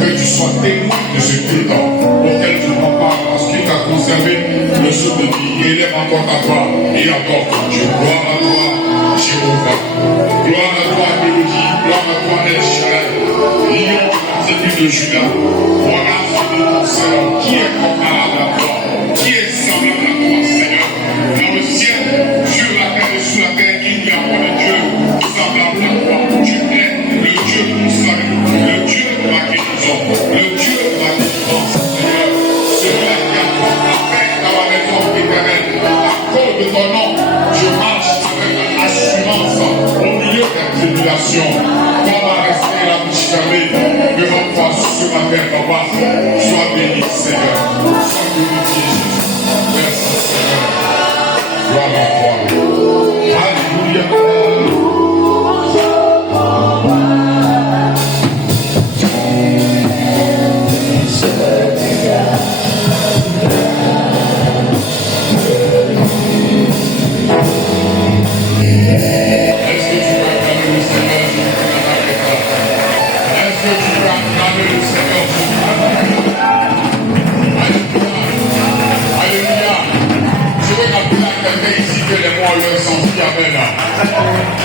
que tu sois témoin de ce culte auquel tu prends part, parce qu'il t'a conservé le souffle de vie. Élève encore ta voix et encore ton Dieu. Gloire à toi, Jéhovah. Gloire à toi, Mélodie. Gloire à toi, El Shaddai. Lion de la tribu de Judas. Voilà celui de ton Seigneur. Qui est comparable à toi? Qui est semblable à toi, Seigneur? Dans le ciel, sur la terre et sous la terre, il n'y a pas de Dieu semblable à toi. Tu es le Dieu de mon salut, le Dieu de ma guérison, le Dieu de ma délivrance, Seigneur. Celui-là qui apporte la paix dans la maison éternelle. À cause de ton nom, je marche avec assurance au milieu des tribulations. Comme à rester la bouche fermée, que mon foi sur ma terre, papa, sois béni, Seigneur. Sois glorifié, Jésus. Merci, Seigneur. Gloire à toi. Alléluia.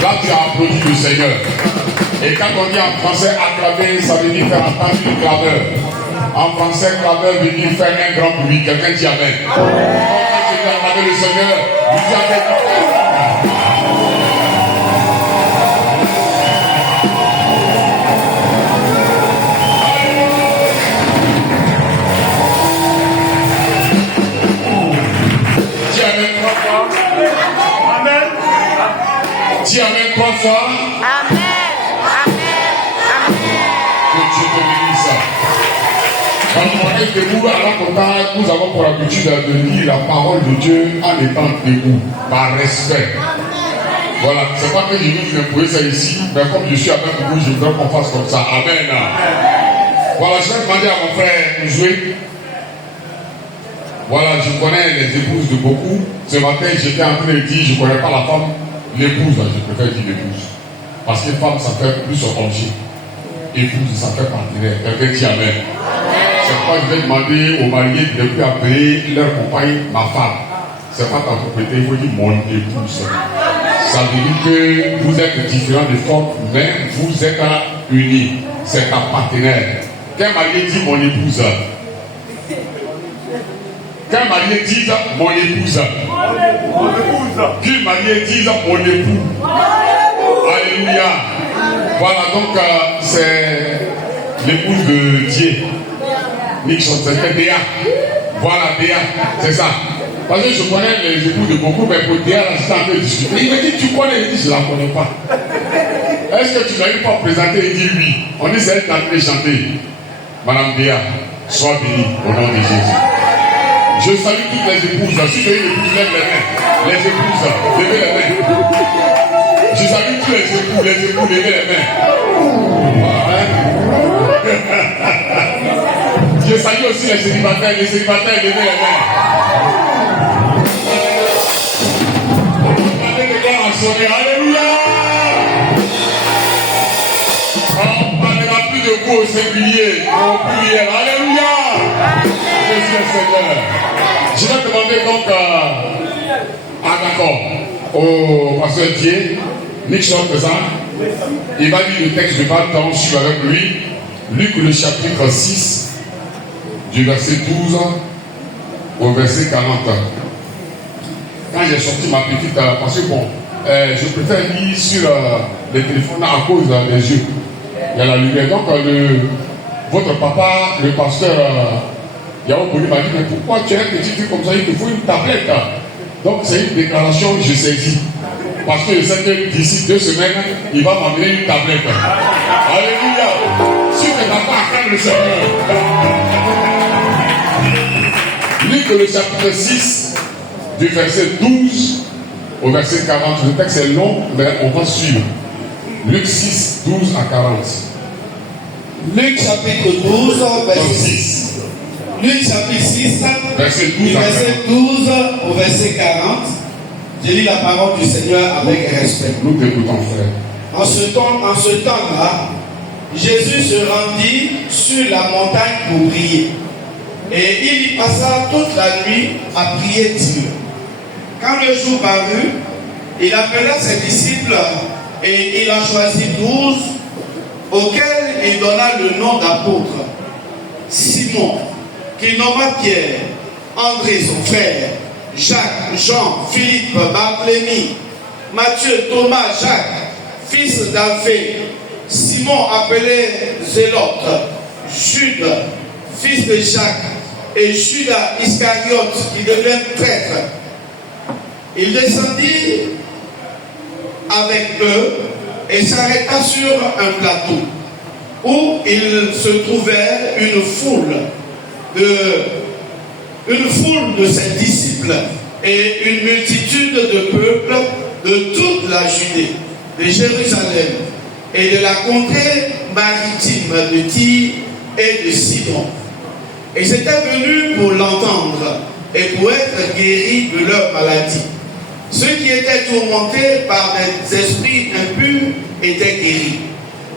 Là, tu as applaudi le Seigneur. Et quand on dit en français acclamer, ça veut dire faire entendre le clameur. En français, clameur veut dire faire un grand bruit. Quelqu'un dit amen. Quand tu dis acclamer le Seigneur, vous dites amen. Dis amen trois fois. Amen. Amen. Amen. Que Dieu te bénisse. Quand on est debout, alors que nous avons pour l'habitude de lire la parole de Dieu en étant debout, par respect. Voilà, c'est pas que je vais imposer ça ici, mais comme je suis avec vous, je voudrais qu'on fasse comme ça. Amen. Voilà, je vais demander à mon frère de jouer. Voilà, je connais les épouses de beaucoup. Ce matin, j'étais en train de dire, je ne connais pas la femme. L'épouse, je préfère dire l'épouse. Parce que femme, ça fait plus objet. Épouse, ça fait partenaire. Quelqu'un dit amen. C'est pourquoi je vais demander aux mariés de ne plus appeler leur compagne ma femme. C'est pas ta propriété, il faut dire mon épouse. Ça veut dire que vous êtes différents de forme, mais vous êtes unis. C'est ta partenaire. Qu'un marié dit mon épouse. Qu'un marié dise mon épouse. Qu'un marié dise mon époux. Alléluia. Voilà, donc c'est l'épouse de Dieu. Nixon, c'était Déa. Voilà, Déa, c'est ça. Parce que je connais les époux de beaucoup, mais pour Déa, là, je suis en train de discuter. Il me dit, tu connais? Il dit, je ne la connais pas. Est-ce que tu l'as eu pas présenté? Il dit oui. On dit, c'est elle qui a fait chanter. Madame Déa, sois bénie au nom de Jésus. Je salue toutes les épouses. Si tu es une épouse, lève les mains. Les épouses, levez les mains. Je salue tous les époux, levez les mains. Je salue aussi les célibataires, levez les mains. Alléluia. On ne parlera plus de vous au singulier, au pluriel. Alléluia. Jésus est Seigneur. Je vais demander donc d'accord au pasteur Dieu, Nixon présent. Il va lire le texte de Bible, donc je suis avec lui. Luc le chapitre 6, du verset 12 au verset 40. Quand j'ai sorti ma petite, parce que bon, je préfère lire sur les téléphones à cause des yeux. Il y a la lumière. Donc votre papa, le pasteur Yao Boni m'a dit, mais pourquoi tu es un petit truc comme ça, il te faut une tablette. Donc c'est une déclaration que je saisis. Parce que je sais que d'ici 2 semaines, il va m'amener une tablette. Alléluia. Si tu n'as pas acclame le Seigneur. Luc le chapitre 6, du verset 12 au verset 40. Le texte est long, mais on va suivre. Luc 6, 12 à 40. Luc chapitre 12, verset 6. Luc chapitre 6, verset 12, du verset 12 au verset 40. Je lis la parole du Seigneur avec respect. Nous t'écoutons, frère. En ce temps-là, Jésus se rendit sur la montagne pour prier. Et il y passa toute la nuit à prier Dieu. Quand le jour parut, il appela ses disciples et il en choisit 12, auxquels il donna le nom d'apôtres. Simon, qu'il nomma Pierre, André son frère, Jacques, Jean, Philippe, Barthélemy, Matthieu, Thomas, Jacques, fils d'Alphée, Simon appelé Zélote, Jude, fils de Jacques, et Judas Iscariote, qui devint prêtre. Il descendit avec eux et s'arrêta sur un plateau où il se trouvait une foule de ses disciples et une multitude de peuples de toute la Judée, de Jérusalem et de la contrée maritime de Tyr et de Sidon. Ils étaient venus pour l'entendre et pour être guéris de leur maladie. Ceux qui étaient tourmentés par des esprits impurs étaient guéris.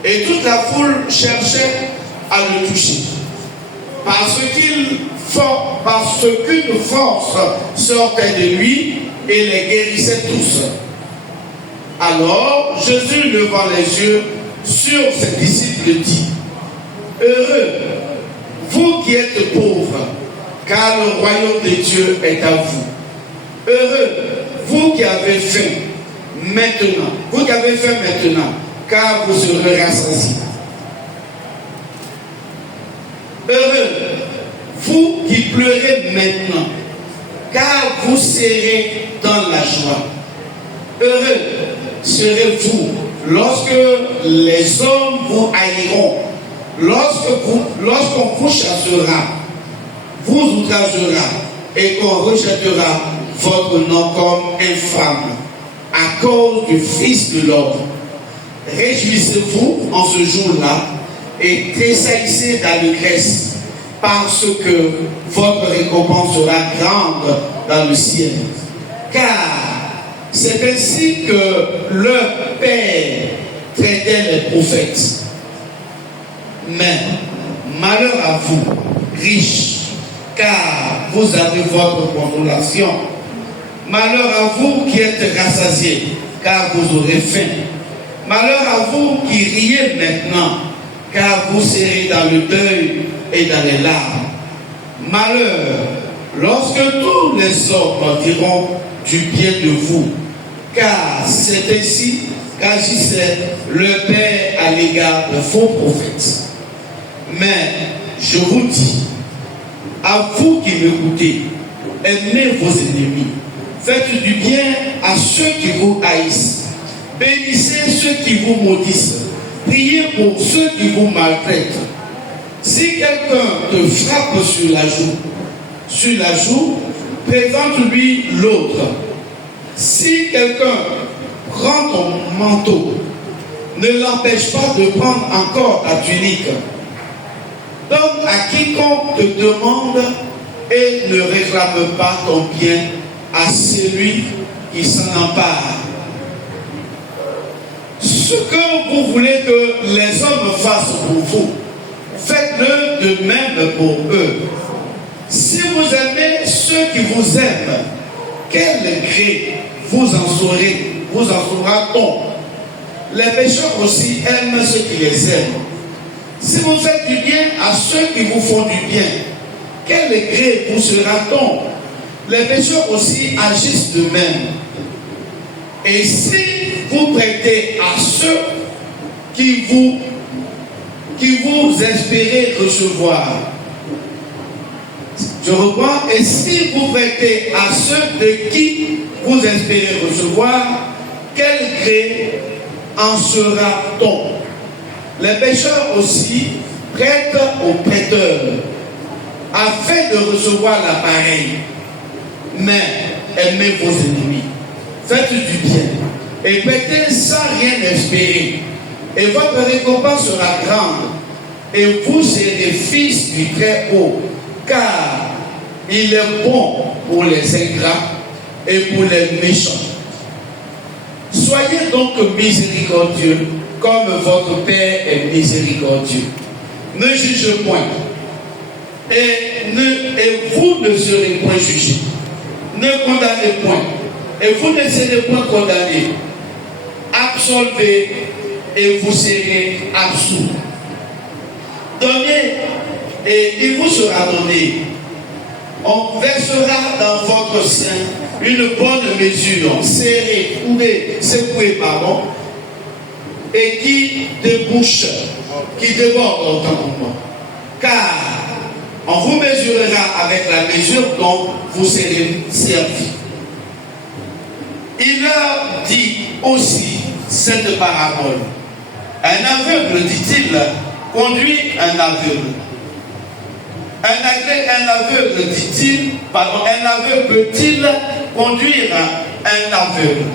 Et toute la foule cherchait à le toucher. Parce qu'une force sortait de lui et les guérissait tous. Alors Jésus, levant les yeux sur ses disciples, dit: Heureux, vous qui êtes pauvres, car le royaume de Dieu est à vous. Heureux, vous qui avez faim maintenant, car vous serez rassasiés. Heureux, vous qui pleurez maintenant, car vous serez dans la joie. Heureux serez-vous lorsque les hommes vous haïront, lorsqu'on vous chassera, vous outragera et qu'on rejettera votre nom comme infâme à cause du Fils de l'homme. Réjouissez-vous en ce jour-là et tressaillissez d'allégresse, parce que votre récompense sera grande dans le ciel. Car c'est ainsi que leur Père traitait les prophètes. Mais malheur à vous, riches, car vous avez votre consolation. Malheur à vous qui êtes rassasiés, car vous aurez faim. Malheur à vous qui riez maintenant, car vous serez dans le deuil et dans les larmes. Malheur lorsque tous les hommes diront du bien de vous, car c'est ainsi qu'agissait le Père à l'égard de faux prophètes. Mais je vous dis, à vous qui m'écoutez, aimez vos ennemis, faites du bien à ceux qui vous haïssent, bénissez ceux qui vous maudissent, priez pour ceux qui vous maltraitent. Si quelqu'un te frappe sur la joue, présente-lui l'autre. Si quelqu'un prend ton manteau, ne l'empêche pas de prendre encore ta tunique. Donne à quiconque te demande et ne réclame pas ton bien à celui qui s'en empare. Ce que vous voulez que les hommes fassent pour vous, faites-le de même pour eux. Si vous aimez ceux qui vous aiment, quel gré vous en saura-t-on? Les pécheurs aussi aiment ceux qui les aiment. Si vous faites du bien à ceux qui vous font du bien, quel gré vous sera-t-on? Les pécheurs aussi agissent de même. Et si vous prêtez à ceux qui vous espérez recevoir, je reprends, et si vous prêtez à ceux de qui vous espérez recevoir, quel gré en sera-t-on? Les pécheurs aussi prêtent aux prêteurs, afin de recevoir l'appareil. Mais aimez vos ennemis, faites du bien, et prêtez sans rien espérer, et votre récompense sera grande, et vous serez fils du Très-Haut, car il est bon pour les ingrats et pour les méchants. Soyez donc miséricordieux, comme votre Père est miséricordieux. Ne jugez point, et vous ne serez point jugés. Ne condamnez point, et vous ne serez point condamnés. Absolvez, et vous serez absous. Donnez, et il vous sera donné. On versera dans votre sein une bonne mesure, serrée, secouée, et qui débouche, qui déborde autant pour moi. Car on vous mesurera avec la mesure dont vous serez servis. Il leur dit aussi cette parabole. Un aveugle, dit-il, conduit un aveugle. Un aveugle, dit-il, un aveugle peut-il conduire un aveugle?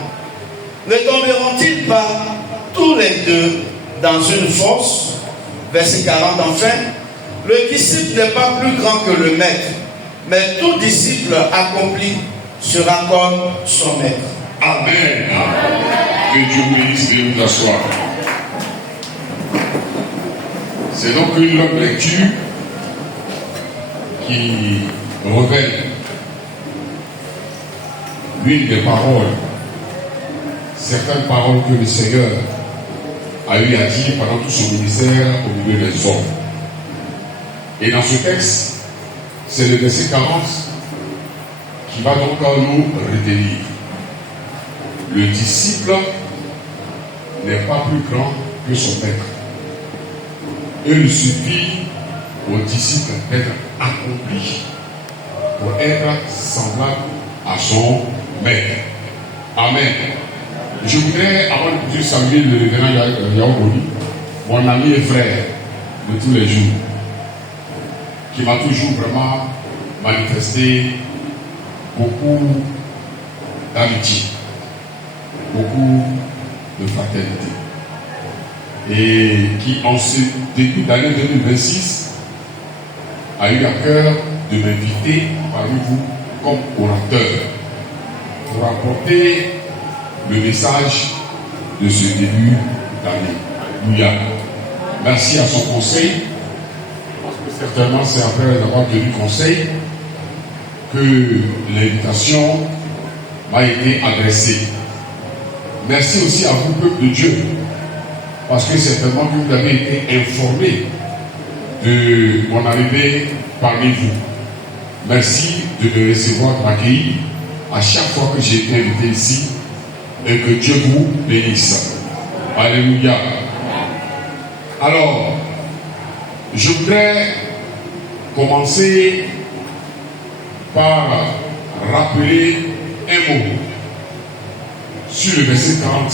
Ne tomberont-ils pas tous les deux dans une fosse? Verset 40, enfin. Le disciple n'est pas plus grand que le maître, mais tout disciple accompli sera comme son maître. Amen. Que Dieu vous bénisse de vous asseoir. C'est donc une longue lecture qui révèle l'une des paroles, certaines paroles que le Seigneur a eu à dire pendant tout son ministère au milieu des hommes. Et dans ce texte, c'est le verset 40 qui va donc nous retenir. Le disciple n'est pas plus grand que son maître. Et il suffit au disciple d'être accompli pour être semblable à son maître. Amen. Je voudrais, avant de pouvoir saluer le révérend Yaoboli, mon ami et frère de tous les jours, qui m'a toujours vraiment manifesté beaucoup d'amitié, beaucoup de fraternité, et qui, en ce début d'année 2026, a eu à cœur de m'inviter parmi vous comme orateur pour apporter le message de ce début d'année. Alléluia. Merci à son conseil, parce que certainement c'est après avoir tenu conseil que l'invitation m'a été adressée. Merci aussi à vous, peuple de Dieu, parce que certainement que vous avez été informé de mon arrivée parmi vous. Merci de me recevoir, de m'accueillir à chaque fois que j'ai été invité ici, et que Dieu vous bénisse. Alléluia. Alors, je voudrais commencer par rappeler un mot sur le verset 40,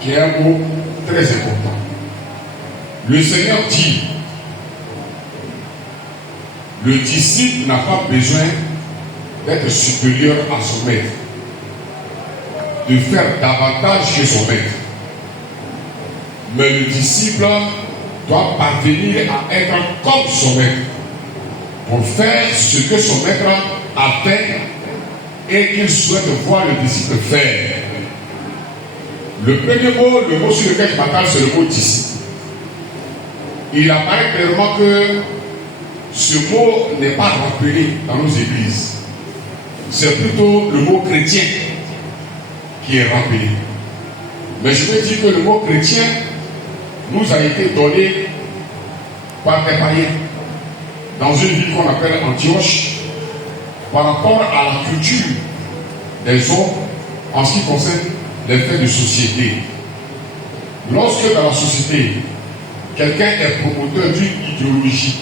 qui est un mot très important. Le Seigneur dit: le disciple n'a pas besoin d'être supérieur à son maître, de faire davantage que son maître. Mais le disciple doit parvenir à être comme son maître, pour faire ce que son maître a fait et qu'il souhaite voir le disciple faire. Le premier mot, le mot sur lequel je m'attends, c'est le mot disciple. Il apparaît clairement que ce mot n'est pas rappelé dans nos églises. C'est plutôt le mot chrétien qui est rappelé. Mais je veux dire que le mot chrétien nous a été donné par des païens dans une ville qu'on appelle Antioche, par rapport à la culture des hommes en ce qui concerne les faits de société. Lorsque dans la société, quelqu'un est promoteur d'une idéologie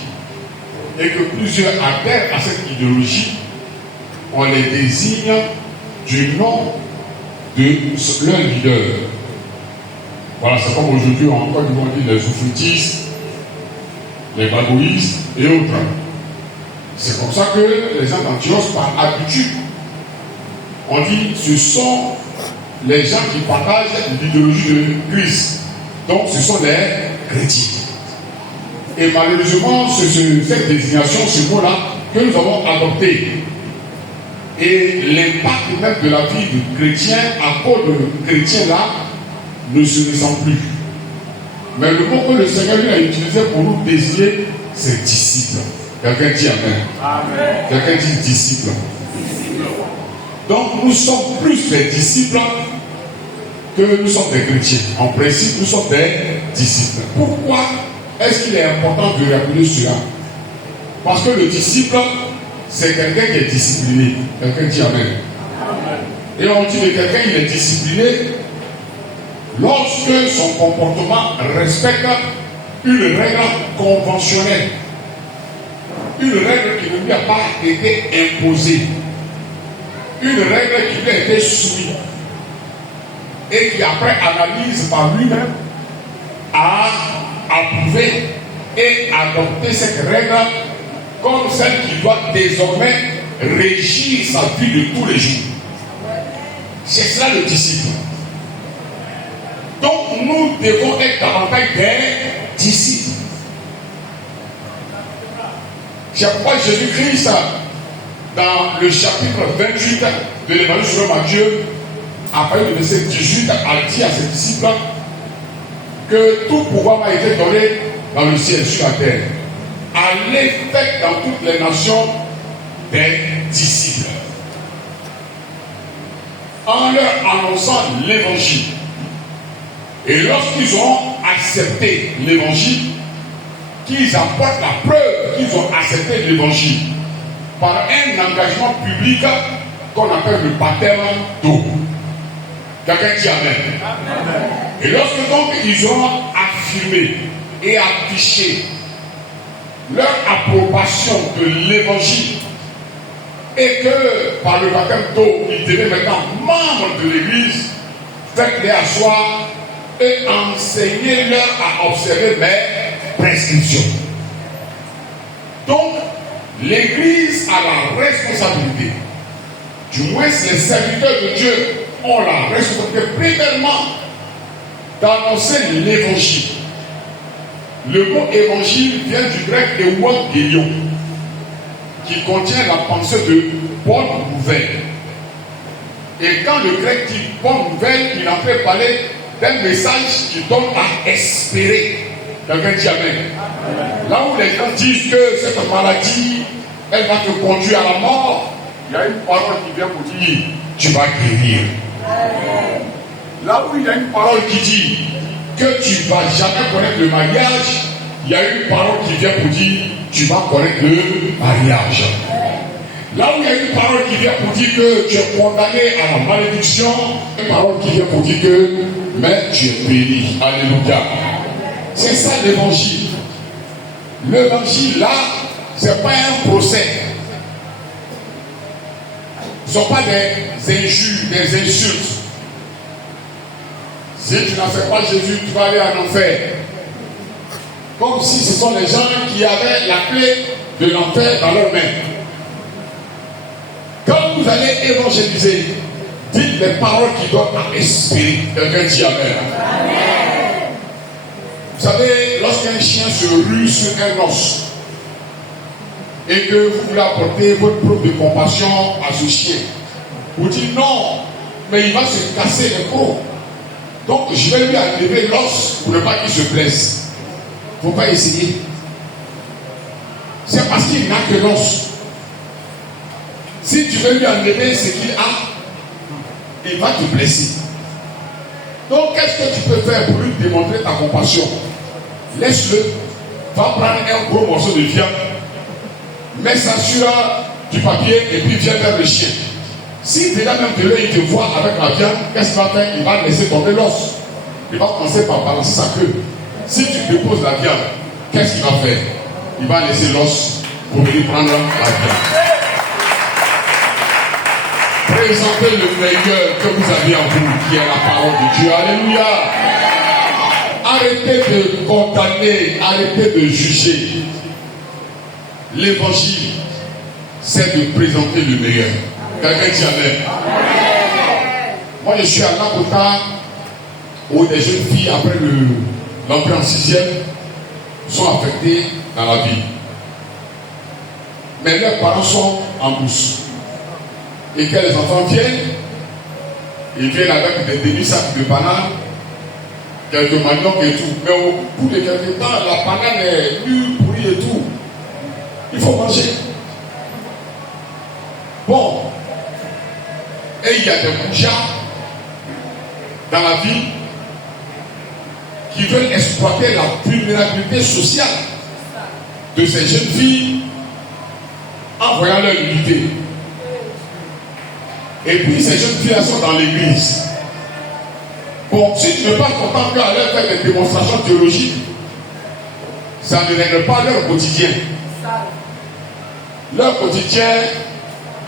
et que plusieurs adhèrent à cette idéologie, on les désigne du nom de leur leader. Voilà, c'est comme aujourd'hui en Côte d'Ivoire, on dit les oufoutistes, les bagoïstes et autres. C'est comme ça que les gens d'Antioche, par habitude, on dit ce sont les gens qui partagent l'idéologie de Christ. Donc ce sont les chrétiens. Et malheureusement, c'est cette désignation, ce mot-là, que nous avons adopté. Et l'impact même de la vie du chrétien, à cause de chrétien là, ne se ressent plus. Mais le mot que le Seigneur lui a utilisé pour nous désigner, c'est disciple. Quelqu'un dit Amen. Amen. Quelqu'un dit disciple. Donc nous sommes plus des disciples que nous sommes des chrétiens. En principe, nous sommes des disciples. Pourquoi est-ce qu'il est important de rappeler cela? Parce que le disciple, c'est quelqu'un qui est discipliné. Quelqu'un dit Amen. Amen. Et on dit que quelqu'un il est discipliné lorsque son comportement respecte une règle conventionnelle. Une règle qui ne lui a pas été imposée. Une règle qui lui a été soumise. Et qui après analyse par lui-même a approuvé et adopté cette règle comme celle qui doit désormais régir sa vie de tous les jours. C'est cela le disciple. Donc nous devons être davantage des disciples. C'est pourquoi Jésus-Christ, dans le chapitre 28 de l'Évangile selon Matthieu, après le verset 18, a dit à ses disciples que tout pouvoir m'a été donné dans le ciel et sur la terre. Allez, faites dans toutes les nations des disciples, en leur annonçant l'évangile. Et lorsqu'ils auront accepté l'évangile, qu'ils apportent la preuve qu'ils ont accepté l'évangile par un engagement public qu'on appelle le baptême d'eau. Quelqu'un dit Amen. Amen. Et lorsque donc ils auront affirmé et affiché leur approbation de l'évangile et que par le baptême d'eau ils devaient maintenant membres de l'église, faites-les asseoir et enseignez-leur à observer mes prescriptions. Donc l'église a la responsabilité, du moins les serviteurs de Dieu ont la responsabilité premièrement d'annoncer l'évangile. Le mot évangile vient du grec euangelion, qui contient la pensée de bonne nouvelle. Et quand le grec dit bonne nouvelle, il en fait parler d'un message qui donne à espérer. Quelqu'un dit Amen. Là où les gens disent que cette maladie, elle va te conduire à la mort, il y a une parole qui vient pour dire tu vas guérir. Là où il y a une parole qui dit que tu ne vas jamais connaître le mariage, il y a une parole qui vient pour dire tu vas connaître le mariage. Là où il y a une parole qui vient pour dire que tu es condamné à la malédiction, une parole qui vient pour dire que mais tu es béni. Alléluia. C'est ça l'évangile. L'évangile là, ce n'est pas un procès. Ce ne sont pas des injures, des insultes. Si tu n'acceptes pas Jésus, tu vas aller en enfer. Comme si ce sont les gens qui avaient la clé de l'enfer dans leurs mains. Quand vous allez évangéliser, dites les paroles qui donnent à espérer. Quelqu'un dit Amen. Amen. Vous savez, lorsqu'un chien se rue sur un os et que vous voulez apporter votre preuve de compassion à ce chien, vous dites non, mais il va se casser les crocs. Donc je vais lui enlever l'os pour ne pas qu'il se blesse. Il ne faut pas essayer. C'est parce qu'il n'a que l'os. Si tu veux lui enlever ce qu'il a, il va te blesser. Donc qu'est-ce que tu peux faire pour lui démontrer ta compassion? Laisse-le. Va prendre un gros morceau de viande, mets ça sur du papier et puis viens vers le chien. Si déjà même de l'œil il te voit avec la viande, qu'est-ce qu'il va faire? Il va laisser tomber l'os. Il va commencer par balancer sa queue. Si tu déposes la viande, qu'est-ce qu'il va faire? Il va laisser l'os pour venir prendre la viande. Présentez le meilleur que vous avez en vous, qui est la parole de Dieu. Alléluia. Arrêtez de condamner, arrêtez de juger. L'évangile, c'est de présenter le meilleur. Quelqu'un dit Amen. Moi, je suis à Lakota, où des jeunes filles, après l'entrée en 6e, sont affectées dans la vie. Mais leurs parents sont en bourse. Et que les enfants viennent, ils viennent avec des demi-sacs de bananes, quelques maniocs et tout. Mais au bout de quelques temps, la banane est nue, pourrie et tout. Il faut manger. Bon. Et il y a des mouchards dans la vie qui veulent exploiter la vulnérabilité sociale de ces jeunes filles en voyant leur unité. Et puis ces jeunes filles sont dans l'église. Bon, si tu ne veux pas t'entendre qu'à leur faire des démonstrations théologiques, ça ne règle pas leur quotidien. Leur quotidien,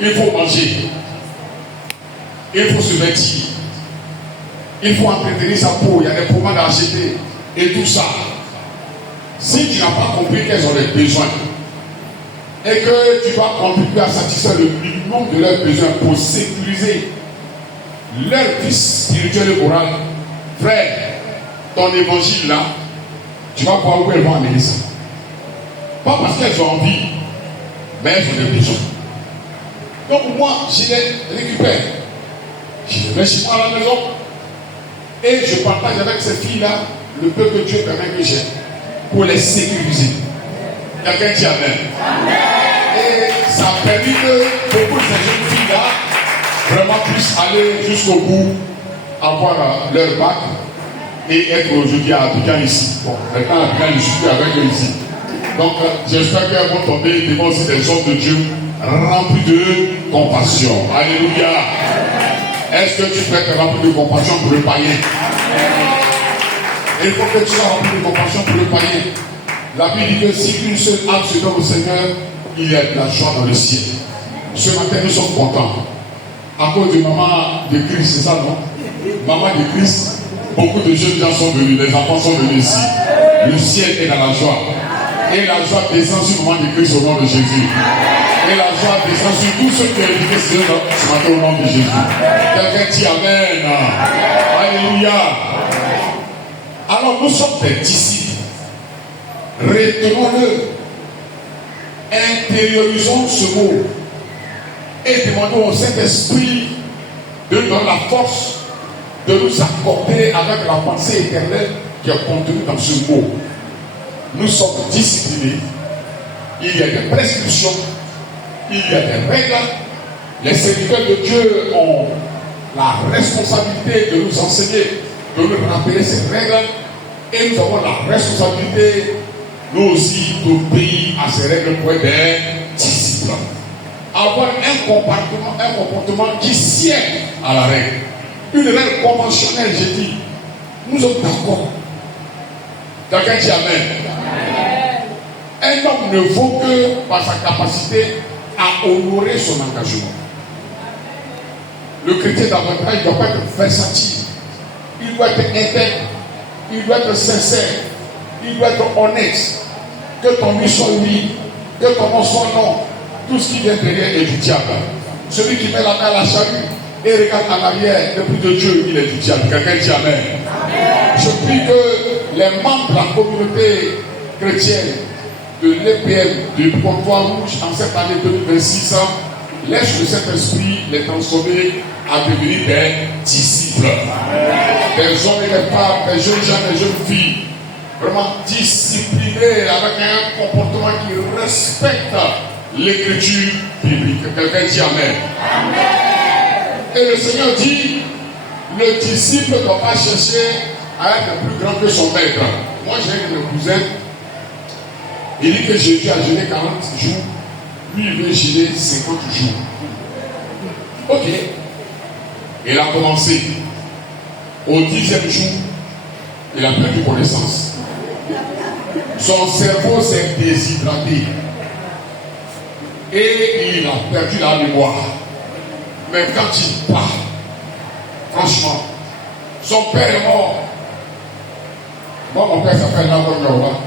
il faut manger, il faut se vêtir, il faut entretenir sa peau, il y a des pomades à acheter et tout ça. Si tu n'as pas compris quels sont les besoins et que tu vas contribuer à satisfaire le minimum de leurs besoins pour sécuriser leur vie spirituelle et morale, frère, ton évangile là, tu vas voir où elles vont amener ça. Pas parce qu'elles ont envie, mais elles ont des besoins. Donc moi, je les récupère. Je les mets chez moi à la maison. Et je partage avec ces filles-là le peu que Dieu permet que j'ai pour les sécuriser. Quelqu'un dit Amen. Et ça a permis que beaucoup de ces jeunes filles-là vraiment puissent aller jusqu'au bout, avoir leur bac et être aujourd'hui à Abidjan ici. Bon, maintenant à Abidjan, je suis plus avec eux ici. Donc j'espère qu'elles vont tomber devant aussi des hommes de Dieu remplis de compassion. Alléluia. Est-ce que tu peux être rempli de compassion pour le païen? Il faut que tu sois rempli de compassion pour le païen. La Bible dit que si une seule âme se donne au Seigneur, il y a de la joie dans le ciel. Ce matin, nous sommes contents. À cause de maman de Christ, c'est ça, non? Maman de Christ, beaucoup de jeunes gens sont venus, les enfants sont venus ici. Le ciel est dans la joie. Et la joie descend sur maman de Christ au nom de Jésus. Et la joie descend sur tous ceux qui ont éduqué ce matin au nom de Jésus. Quelqu'un dit Amen. Alléluia. Alors nous sommes des disciples. Retenons-le. Intériorisons ce mot. Et demandons au Saint-Esprit de nous donner la force de nous accorder avec la pensée éternelle qui est contenue dans ce mot. Nous sommes disciplinés. Il y a des prescriptions. Il y a des règles. Les serviteurs de Dieu ont la responsabilité de nous enseigner, de nous rappeler ces règles. Et nous avons la responsabilité, nous aussi, d'obéir à ces règles pour être des disciples. Avoir un comportement qui sied à la règle. Une règle conventionnelle, j'ai dit. Nous sommes d'accord. Quelqu'un dit Amen. Un homme ne vaut que par sa capacité à honorer son engagement. Le chrétien davantage ne doit pas être versatile. Il doit être intègre. Il doit être sincère. Il doit être honnête. Que ton oui soit oui. Que ton nom soit non. Tout ce qui vient derrière est du diable. Celui qui met la main à la charrue et regarde en arrière, depuis de Dieu, il est du diable. Quelqu'un dit Amen. Je prie que les membres de la communauté chrétienne de l'EPM, du Comptoir Rouge, en cette année 2026, laisse le Saint-Esprit les transformer à devenir des disciples. Des hommes et des femmes, des jeunes gens, des jeunes filles, vraiment disciplinés avec un comportement qui respecte l'écriture biblique. Quelqu'un dit Amen. Et le Seigneur dit, le disciple ne doit pas chercher à être plus grand que son maître. Moi j'ai un de mes cousins, il dit que Jésus a jeûné 40 jours, lui il veut jeûner 50 jours. Ok. Il a commencé. Au 10e jour, il a perdu connaissance. Son cerveau s'est déshydraté. Et il a perdu la mémoire. Mais quand il part, franchement, son père est mort. Moi, mon père s'appelle Lambert Yoruba.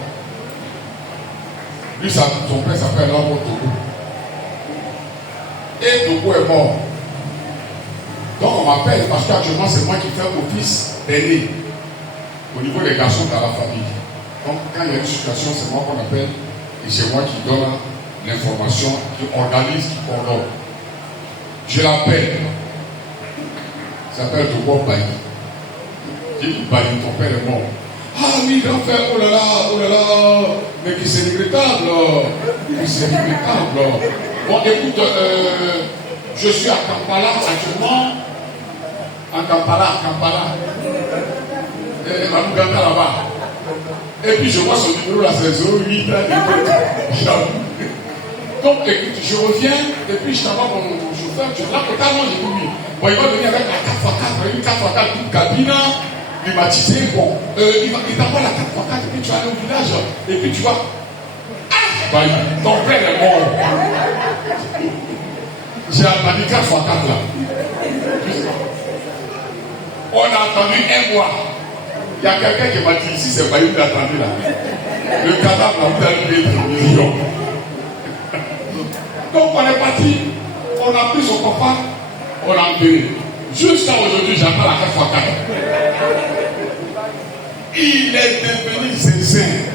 Lui, son père s'appelle Lambert Togo. Et Togo est mort. Donc on m'appelle parce qu'actuellement c'est moi qui fais office d'aîné au niveau des garçons dans la famille. Donc quand il y a une situation, c'est moi qu'on appelle et c'est moi qui donne l'information, qui organise, qui coordonne. Je l'appelle. Il s'appelle Togo Baï. J'ai dit, bah, ton père est mort. Ah oui, grand frère, oh là là, mais qui c'est regrettable, mais c'est regrettable. Bon, écoute, je suis à Kampala actuellement, à Kampala, à Muganda là-bas. Et puis je vois son numéro là, c'est 08. Donc écoute, je reviens, et puis je t'envoie mon chauffeur, là, totalement j'ai dit oui. Bon, il va venir avec la 4x4, une 4x4, toute cabine, climatisée, bon. Il t'envoie la 4x4, et puis tu vas aller au village, et puis tu vas. Ah, bah, ton père est mort. J'ai attendu 4x4 là. On a attendu un mois. Il y a quelqu'un qui m'a dit ici, c'est pas une attendu là. Le cadavre n'a pas été millions. Donc on est parti, on a pris son copain, on l'a enterré. Jusqu'à aujourd'hui, j'attends la 4x4. Il est devenu sincère.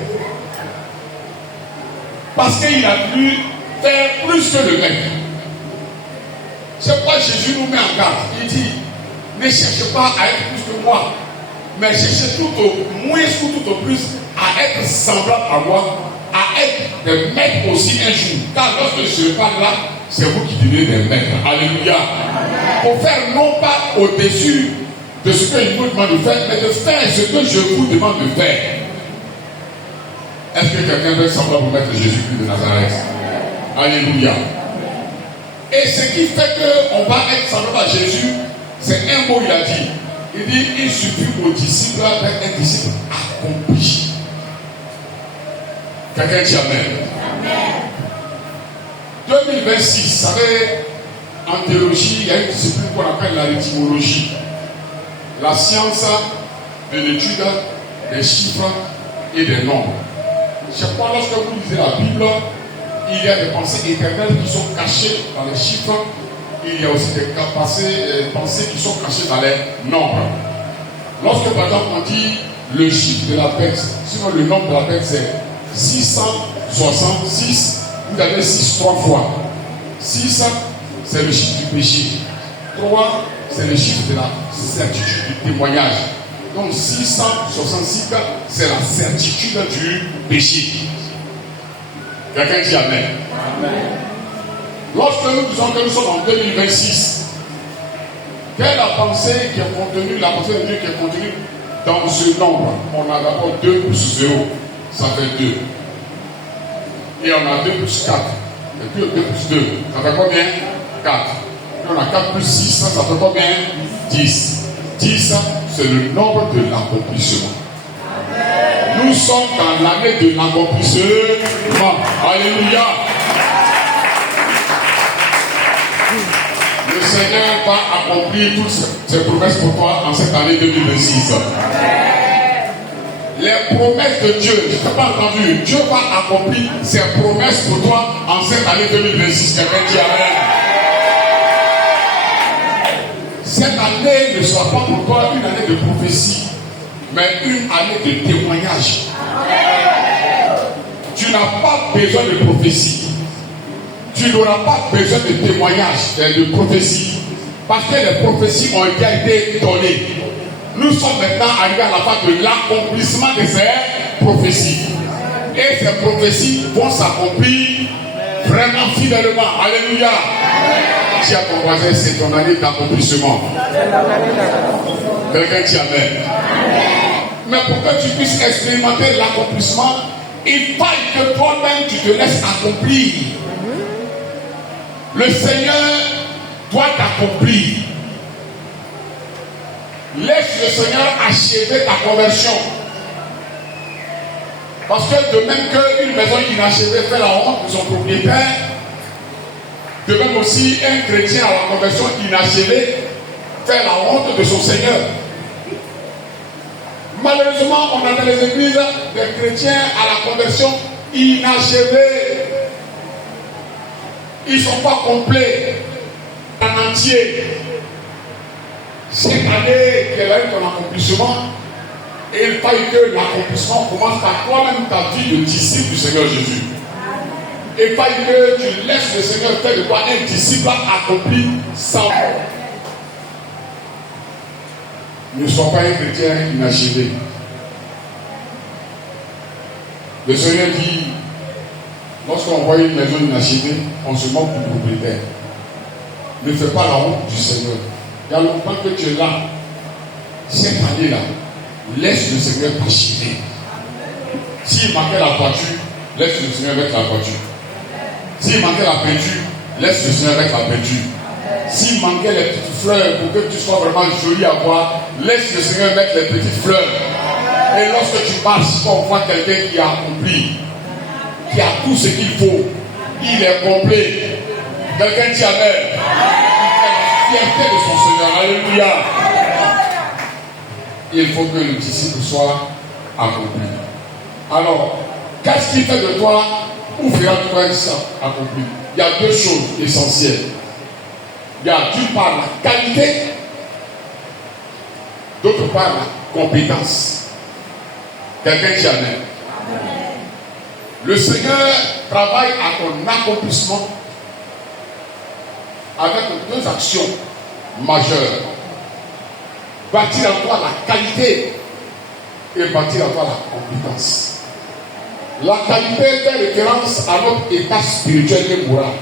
Parce qu'il a pu faire plus que le mec. C'est pourquoi Jésus nous met en garde. Il dit, ne cherchez pas à être plus que moi, mais cherchez tout au moins ou tout au plus à être semblable à moi, à être des maîtres aussi un jour. Car lorsque je parle là, c'est vous qui devenez des maîtres. Alléluia. Pour faire non pas au-dessus de ce que je vous demande de faire, mais de faire ce que je vous demande de faire. Est-ce que quelqu'un veut sembler pour mettre Jésus-Christ de Nazareth? Alléluia. Et ce qui fait qu'on va être semblable à Jésus, c'est un mot il a dit. Il dit, il suffit aux disciples d'être un disciple accompli. Quelqu'un dit Amen. 2026, vous savez, en théologie, il y a une discipline qu'on appelle l'arithmologie. La science de l'étude des chiffres et des nombres. Chaque fois, lorsque vous lisez la Bible, il y a des pensées éternelles qui sont cachées dans les chiffres. Il y a aussi des pensées qui sont cachées dans les nombres. Lorsque par exemple on dit le chiffre de la bête, sinon le nombre de la bête c'est 666, vous avez 6 3 fois. 6 c'est le chiffre du péché. 3 c'est le chiffre de la certitude du témoignage. Donc 666 c'est la certitude du péché. Quelqu'un dit Amen. Amen. Lorsque nous disons que nous sommes en 2026, quelle est la pensée qui est contenue, la pensée de Dieu qui est contenue dans ce nombre? On a d'abord 2 plus 0, ça fait 2. Et on a 2 plus 4. Et puis 2 plus 2, ça fait combien? 4. Et on a 4 plus 6, ça fait combien? 10. 10, c'est le nombre de l'accomplissement. Nous sommes dans l'année de l'accomplissement. Alléluia. Le Seigneur va accomplir toutes ses promesses pour toi en cette année 2026. Les promesses de Dieu, je n'ai pas entendu, Dieu va accomplir ses promesses pour toi en cette année 2026. Quelqu'un dit Amen. Cette année ne sera pas pour toi une année de prophétie, mais une année de témoignage. Tu n'as pas besoin de prophétie. Tu n'auras pas besoin de témoignage, de prophétie. Parce que les prophéties ont déjà été données. Nous sommes maintenant arrivés à la phase de l'accomplissement de ces prophéties. Et ces prophéties vont s'accomplir vraiment fidèlement. Alléluia. Dis à ton voisin, c'est ton année d'accomplissement. Quelqu'un dit Amen. Mais pour que tu puisses expérimenter l'accomplissement, il faut que toi-même tu te laisses accomplir. Le Seigneur doit t'accomplir. Laisse le Seigneur achever ta conversion. Parce que de même qu'une maison inachevée fait la honte de son propriétaire, de même aussi un chrétien à la conversion inachevée fait la honte de son Seigneur. Malheureusement, on a dans les églises des chrétiens à la conversion inachevés. Ils ne sont pas complets en entier. Cette année, quelle est ton accomplissement? Et il faille que l'accomplissement commence par toi-même ta vie de disciple du Seigneur Jésus. Et il faille que tu laisses le Seigneur faire de toi un disciple accompli sans. Ne sois pas un chrétien inachevé. Le Seigneur dit, lorsqu'on voit une maison inachevée, on se moque du propriétaire. Ne fais pas la honte du Seigneur. Il y a longtemps que tu es là, cette année-là, laisse le Seigneur t'achever. S'il manquait la voiture, laisse le Seigneur avec la voiture. S'il manquait la peinture, laisse le Seigneur avec la peinture. S'il manquait les petites fleurs pour que tu sois vraiment joli à voir, laisse le Seigneur mettre les petites fleurs. Et lorsque tu marches, on voit quelqu'un qui a accompli, qui a tout ce qu'il faut, il est complet. Quelqu'un dit Amen. Il fait la fierté de son Seigneur. Alléluia. Il faut que le disciple soit accompli. Alors, qu'est-ce qu'il fait de toi? Où feras-tu être ça accompli? Il y a deux choses essentielles. Il y a d'une part la qualité, d'autre part la compétence. Quelqu'un dit Amen. Le Seigneur travaille à ton accomplissement avec deux actions majeures. Bâtir en toi la qualité et bâtir en toi la compétence. La qualité fait référence à notre état spirituel et moral.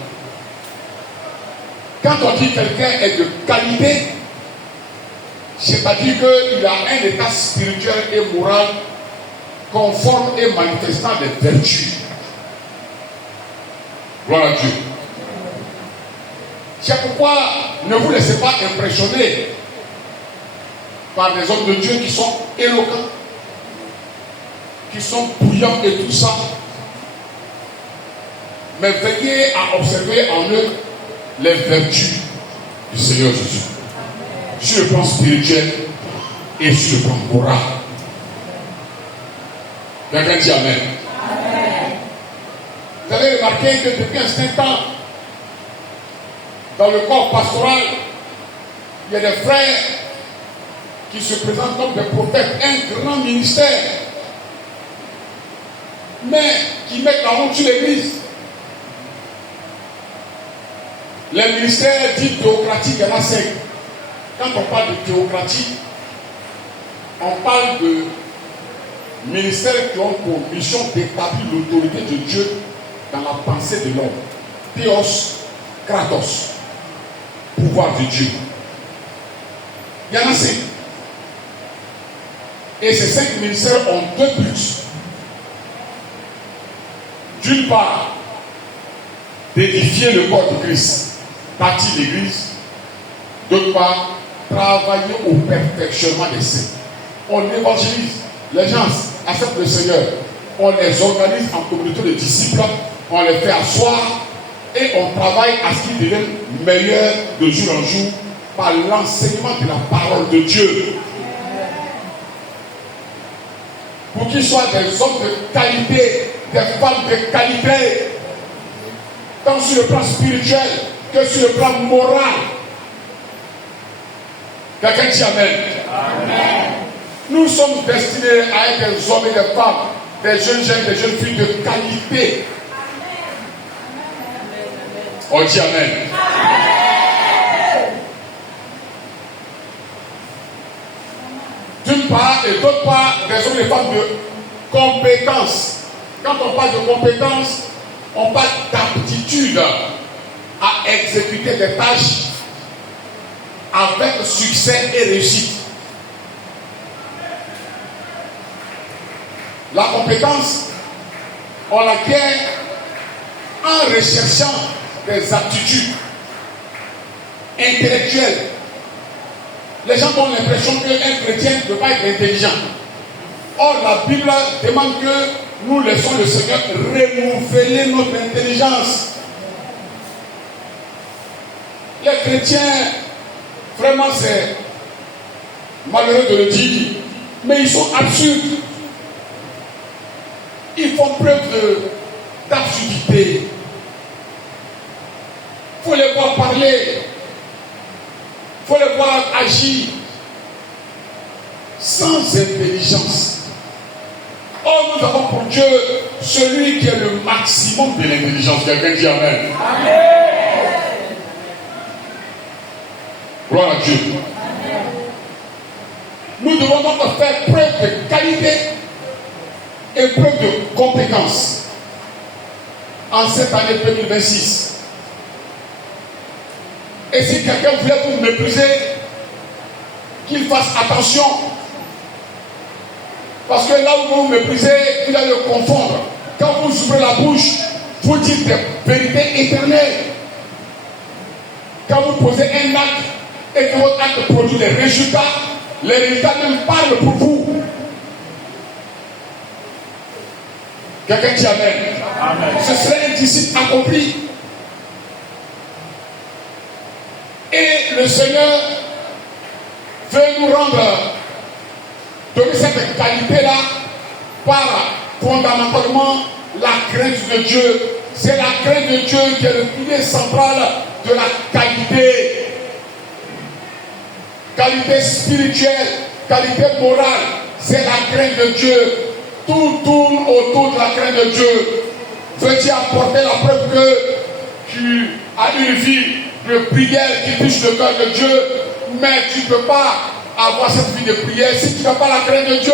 Quand on dit quelqu'un est de qualité, c'est-à-dire qu'il a un état spirituel et moral conforme et manifestant des vertus. Gloire à Dieu. C'est pourquoi ne vous laissez pas impressionner par des hommes de Dieu qui sont éloquents, qui sont bouillants et tout ça. Mais veillez à observer en eux les vertus du Seigneur Jésus. Sur le plan spirituel et sur le plan moral. Quelqu'un dit Amen. Vous avez remarqué que depuis un certain temps, dans le corps pastoral, il y a des frères qui se présentent comme des prophètes, un grand ministère, mais qui mettent la honte sur l'église. Les ministères dits théocratiques, il y en a 5. Quand on parle de théocratie, on parle de ministères qui ont pour mission d'établir l'autorité de Dieu dans la pensée de l'homme. Théos, Kratos, pouvoir de Dieu. Il y en a 5. Et ces 5 ministères ont 2 buts. D'une part, d'édifier le corps de Christ, bâtir l'église. D'autre part, travailler au perfectionnement des saints. On évangélise. Les gens acceptent le Seigneur. On les organise en communauté de disciples. On les fait asseoir. Et on travaille à ce qu'ils deviennent meilleurs de jour en jour par l'enseignement de la parole de Dieu. Pour qu'ils soient des hommes de qualité, des femmes de qualité, tant sur le plan spirituel que sur le plan moral. Quelqu'un dit Amen. Amen. Nous sommes destinés à être des hommes et des femmes, des jeunes gens, des jeunes filles de qualité. On dit Amen. D'une part et d'autre part, des hommes et des femmes de compétence. Quand on parle de compétence, on parle d'aptitude à exécuter des tâches avec succès et réussite. La compétence, on l'acquiert en recherchant des aptitudes intellectuelles. Les gens ont l'impression qu'un chrétien ne peut pas être intelligent. Or, la Bible demande que nous laissons le Seigneur renouveler notre intelligence. Les chrétiens, vraiment c'est malheureux de le dire, mais ils sont absurdes. Ils font preuve d'absurdité. Il faut les voir parler. Il faut les voir agir sans intelligence. Or, nous avons pour Dieu celui qui est le maximum de l'intelligence. Quelqu'un dit Amen. Amen. Gloire à Dieu. Amen. Nous devons donc faire preuve de qualité et preuve de compétence en cette année 2026. Et si quelqu'un voulait vous mépriser, qu'il fasse attention. Parce que là où vous vous méprisez, il va le confondre. Quand vous ouvrez la bouche, vous dites des vérités éternelles. Quand vous posez un acte et que votre acte produit des résultats, les résultats même parlent pour vous. Quelqu'un dit Amen. Amen. Ce serait un disciple accompli. Et le Seigneur veut nous donner cette qualité-là par fondamentalement la crainte de Dieu. C'est la crainte de Dieu qui est le pilier central de la qualité. Qualité spirituelle, qualité morale, c'est la crainte de Dieu. Tout tourne autour de la crainte de Dieu. Veux-tu apporter la preuve que tu as une vie de prière qui touche le cœur de Dieu, mais tu ne peux pas avoir cette vie de prière si tu n'as pas la crainte de Dieu?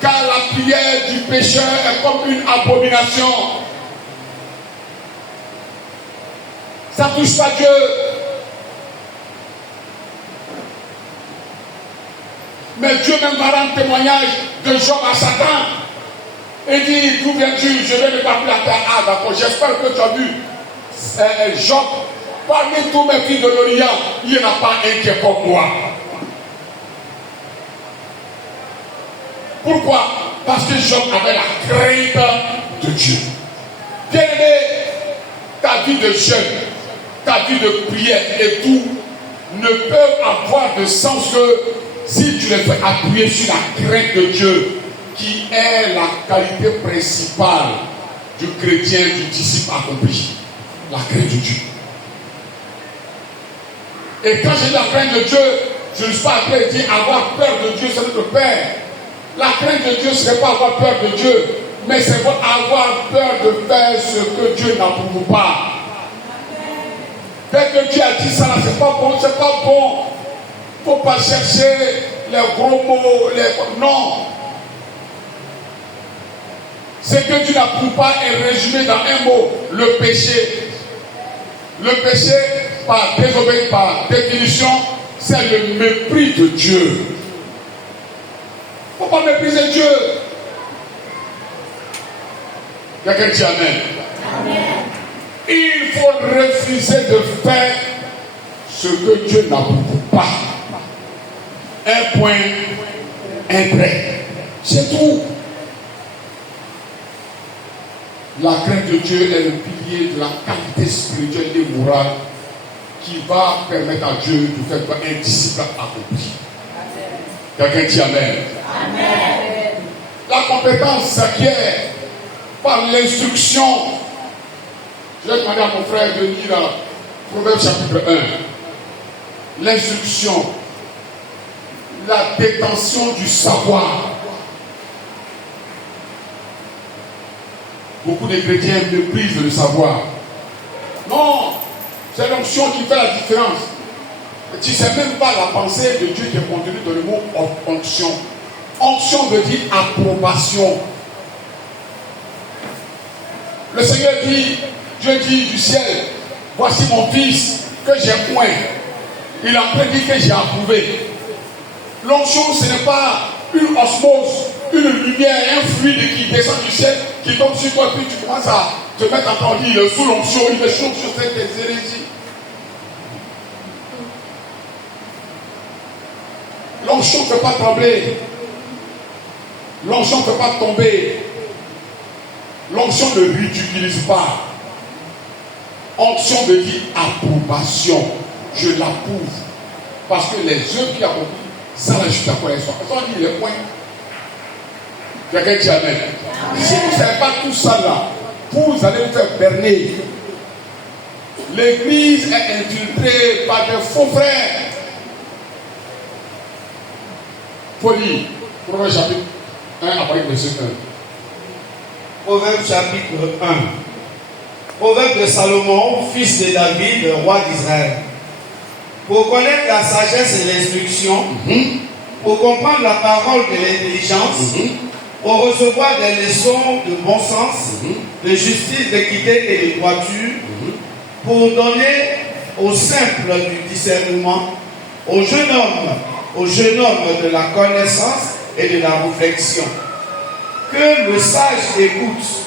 Car la prière du pécheur est comme une abomination. Ça ne touche pas Dieu. Mais Dieu même va rendre témoignage de Job à Satan. Et dit, d'où viens-tu? Je vais me battre la terre. Ah d'accord, j'espère que tu as vu Job. Parmi tous mes fils de l'Orient, il n'y en a pas un qui est comme moi. Pourquoi? Parce que Job avait la crainte de Dieu. Bien-aimé, ta vie de jeûne, ta vie de prière et tout ne peuvent avoir de sens que si tu les fais appuyer sur la crainte de Dieu, qui est la qualité principale du chrétien, du disciple accompli. La crainte de Dieu. Et quand j'ai la crainte de Dieu, je ne suis pas appelé à dire avoir peur de Dieu, c'est notre Père. La crainte de Dieu, ce n'est pas avoir peur de Dieu, mais c'est avoir peur de faire ce que Dieu n'approuve pas. Dès que Dieu a dit ça, là, c'est pas bon, c'est pas bon. Il ne faut pas chercher les gros mots, non. Ce que Dieu n'approuve pas est résumé dans un mot, le péché. Le péché, par définition, c'est le mépris de Dieu. Il ne faut pas mépriser Dieu. Quelqu'un dit Amen. Amen. Il faut refuser de faire ce que Dieu n'approuve pas. Un point, un trait. C'est tout. La crainte de Dieu est le pilier de la qualité spirituelle et morale qui va permettre à Dieu de faire un disciple accompli. Quelqu'un dit Amen. Amen. La compétence s'acquiert par l'instruction. Je vais demander à mon frère de lire Proverbe chapitre 1. L'instruction, la détention du savoir. Beaucoup de chrétiens méprisent le savoir. Non, c'est l'onction qui fait la différence. Tu ne sais même pas la pensée de Dieu qui est contenue dans le mot onction. Onction veut dire approbation. Le Seigneur dit, Dieu dit du ciel, voici mon fils que j'ai point. Il a prédit que j'ai approuvé. L'onction, ce n'est pas une osmose, une lumière, un fluide qui descend du ciel, qui tombe sur toi, puis tu commences à te mettre en temps, il est sous l'onction, il est chaud sur cette hérésie. L'onction ne fait pas trembler. L'onction ne fait pas tomber. L'onction ne ridiculise pas. Onction veut dire approbation. Je l'approuve. Parce que les œuvres qui accomplissent, ça la juste à quoi elles sont. Elles ont dit les points. Quelqu'un dit Amen. Si vous ne savez pas tout ça là, vous allez vous faire berner. L'église est infiltrée par des faux frères. Folie. Proverbe chapitre 1, après verset 1. Proverbe chapitre 1. Proverbe de Salomon, fils de David, roi d'Israël. pour connaître la sagesse et l'instruction, pour comprendre la parole de l'intelligence, pour recevoir des leçons de bon sens, de justice, d'équité et de droiture, pour donner au simple du discernement, au jeune homme de la connaissance et de la réflexion. Que le sage écoute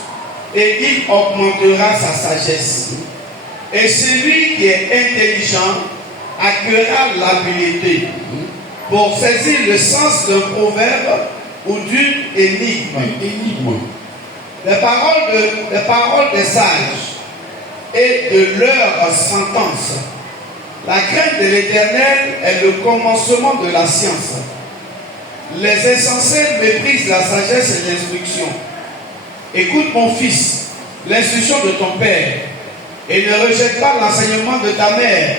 et il augmentera sa sagesse. Et celui qui est intelligent acquérera l'habileté pour saisir le sens d'un proverbe ou d'une énigme. Les paroles des sages et de leurs sentences. La crainte de l'Éternel est le commencement de la science. Les insensés méprisent la sagesse et l'instruction. Écoute mon fils, l'instruction de ton père, et ne rejette pas l'enseignement de ta mère,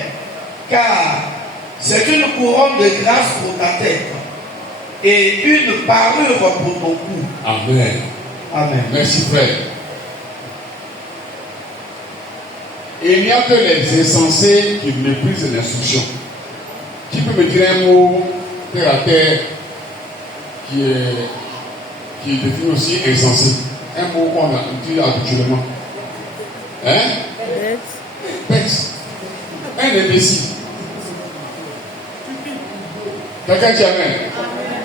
car c'est une couronne de grâce pour ta tête et une parure pour ton cou. Amen. Amen. Merci frère. Et il n'y a que les insensés qui méprisent l'instruction. Qui peut me dire un mot terre à terre qui est défini aussi insensé? Un mot qu'on utilise habituellement. Hein? Bête. Un imbécile. Quelqu'un dit amen.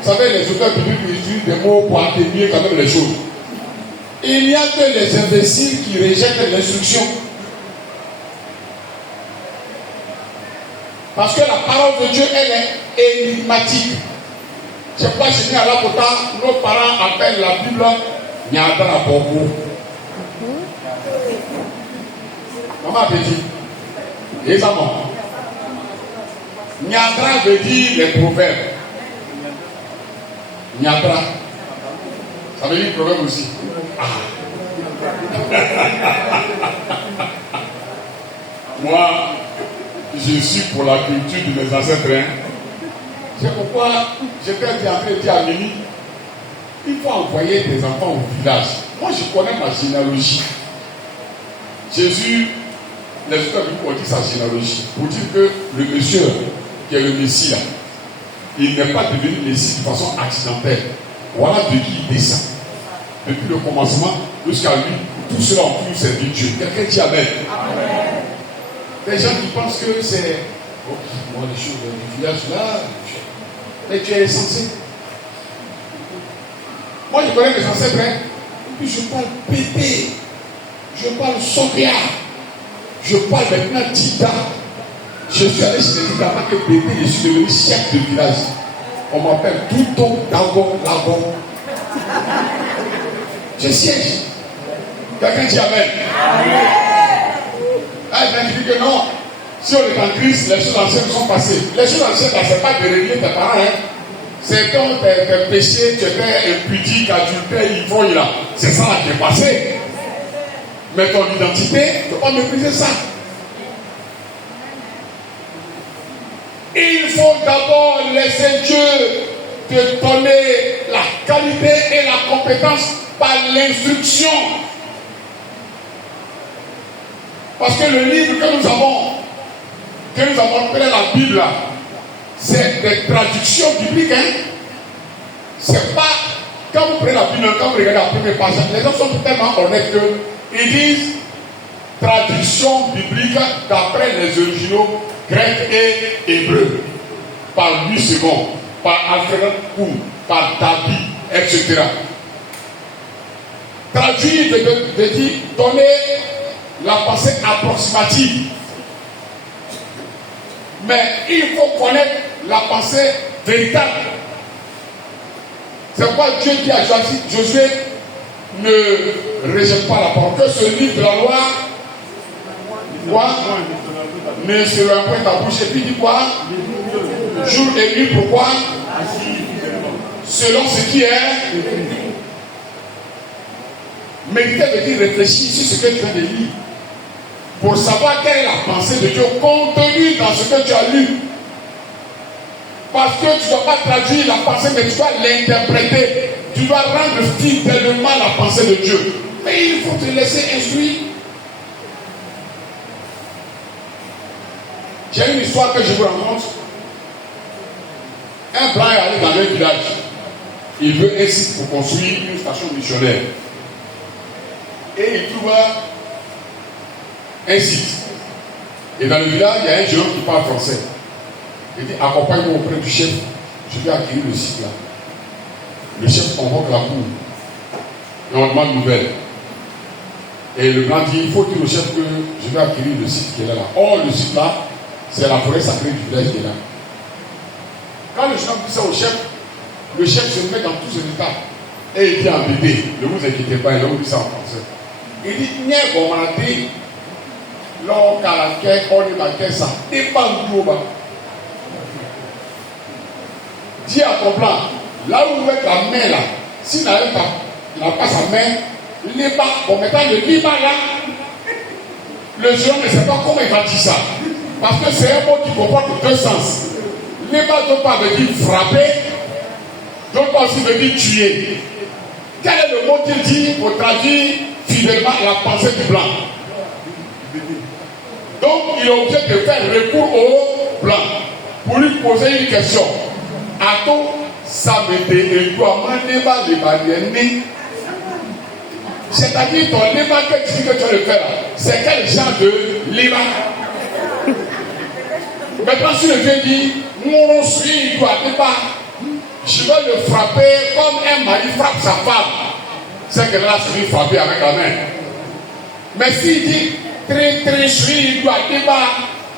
Vous savez, les auteurs bibliques utilisent des mots pour atténuer quand même les choses. Il n'y a que les imbéciles qui rejettent l'instruction. Parce que la parole de Dieu, elle est énigmatique. C'est pourquoi je dis à la Kota, nos parents appellent la Bible Nyadra Bobo. Comment appelle-t-il? Les amants. Nyadra veut dire les proverbes. Nyadra. Ça veut dire proverbe aussi. Ah. Moi, je suis pour la culture de mes ancêtres. C'est pourquoi j'étais en train de dire à Mimi, il faut envoyer des enfants au village. Moi, je connais ma généalogie. Jésus, les auteurs ont dit sa généalogie pour dire que le monsieur qui est le Messie, là, il n'est pas devenu Messie de façon accidentelle. Voilà de qui il descend. Depuis le commencement jusqu'à lui, tout cela ont pu servir Dieu. Quelqu'un dit amen. Amen. Les gens qui pensent que c'est moi les choses du village là, mais tu es insensé. Moi je connais mes ancêtres, et puis je parle Pépé, je parle Sophia, je parle maintenant Tita. Je suis allé chez les Tita parce que Pépé, je suis devenu chef de village. On m'appelle Touton Dagon Lagon. Je siège. Quelqu'un dit amen. Amen. Ah, je dis que non. Si on est en Christ, les choses anciennes sont passées. Les choses anciennes, ce n'est pas de régler tes parents. C'est quand tes péchés, tu étais impudique, adultère, ivrogne là. C'est ça là qui est passé. Mais ton identité, tu ne peux pas mépriser ça. Il faut d'abord laisser Dieu te donner la qualité et la compétence par l'instruction. Parce que le livre que nous avons appelé la Bible, c'est des traductions bibliques. C'est pas, quand vous prenez la Bible, quand vous regardez la première page, les gens sont tellement honnêtes qu'ils disent traduction biblique d'après les originaux grecs et hébreux, par Louis II, par Alfred Kuhn, par Dabi, etc. Traduire veut dire donner la pensée approximative. Mais il faut connaître la pensée véritable. C'est pourquoi Dieu dit à Josué, ne rejette pas la parole. Que ce livre de la loi, quoi, ne se loin point ta bouche. Et puis dit quoi? Jour et nuit, pourquoi? Selon ce qui est. Méditer veut dire réfléchir sur ce que tu as de lire. Pour savoir quelle est la pensée de Dieu contenue dans ce que tu as lu. Parce que tu ne dois pas traduire la pensée, mais tu dois l'interpréter. Tu dois rendre fidèlement la pensée de Dieu. Mais il faut te laisser instruire. J'ai une histoire que je vous raconte. Un blanc est allé dans un village. Il veut un site pour construire une station missionnaire. Et il trouve un site. Et dans le village, il y a un jeune qui parle français. Il dit, accompagne-moi auprès du chef, je vais acquérir le site là. Le chef convoque la cour. Et on demande une nouvelle. Et le blanc dit, il faut dire au chef que je vais acquérir le site qui est là. Or, le site là, c'est la forêt sacrée du village qui est là. Quand le jeune dit ça au chef, le chef se met dans tout son état. Et il dit en bébé, ne vous inquiétez pas, il a dit ça en français. Il dit, n'y a pas maladie. L'on a la quai, on est la quai, ça dépend du bas. Dis à ton plan, là où vous êtes la main là, s'il n'a pas sa main, les bas, en mettant le liba là, le jeune ne sait pas comment il va dire ça. Parce que c'est un mot qui comporte deux sens. Les bas d'autre part veut dire frapper, d'autre part aussi veut dire tuer. Quel est le mot qu'il dit pour traduire fidèlement la pensée du blanc? Donc il est obligé de faire recours au blanc pour lui poser une question. A-t-on samedi et toi, maneba les baliennes? C'est-à-dire ton léba que tu dis que tu vas le faire, c'est quel genre de léba? Maintenant, si le Dieu dit, mon suit doit débat, je vais le frapper comme un mari frappe sa femme. C'est que là, c'est lui frapper avec la main. Mais s'il dit, très suit doit débat,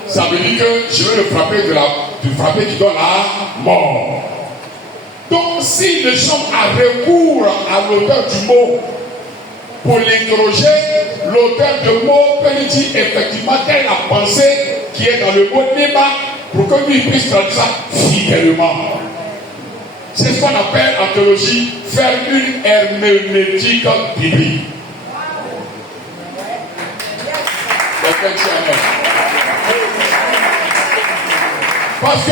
ça veut dire que je vais le frapper du frapper qui donne la mort. Donc, si le gens a recours à l'auteur du mot pour l'interroger, l'auteur du mot peut lui dire effectivement quelle est la pensée qui est dans le mot débat pour que lui puisse traduire ça fidèlement. C'est ce qu'on appelle en théologie faire une herméneutique biblique. Parce que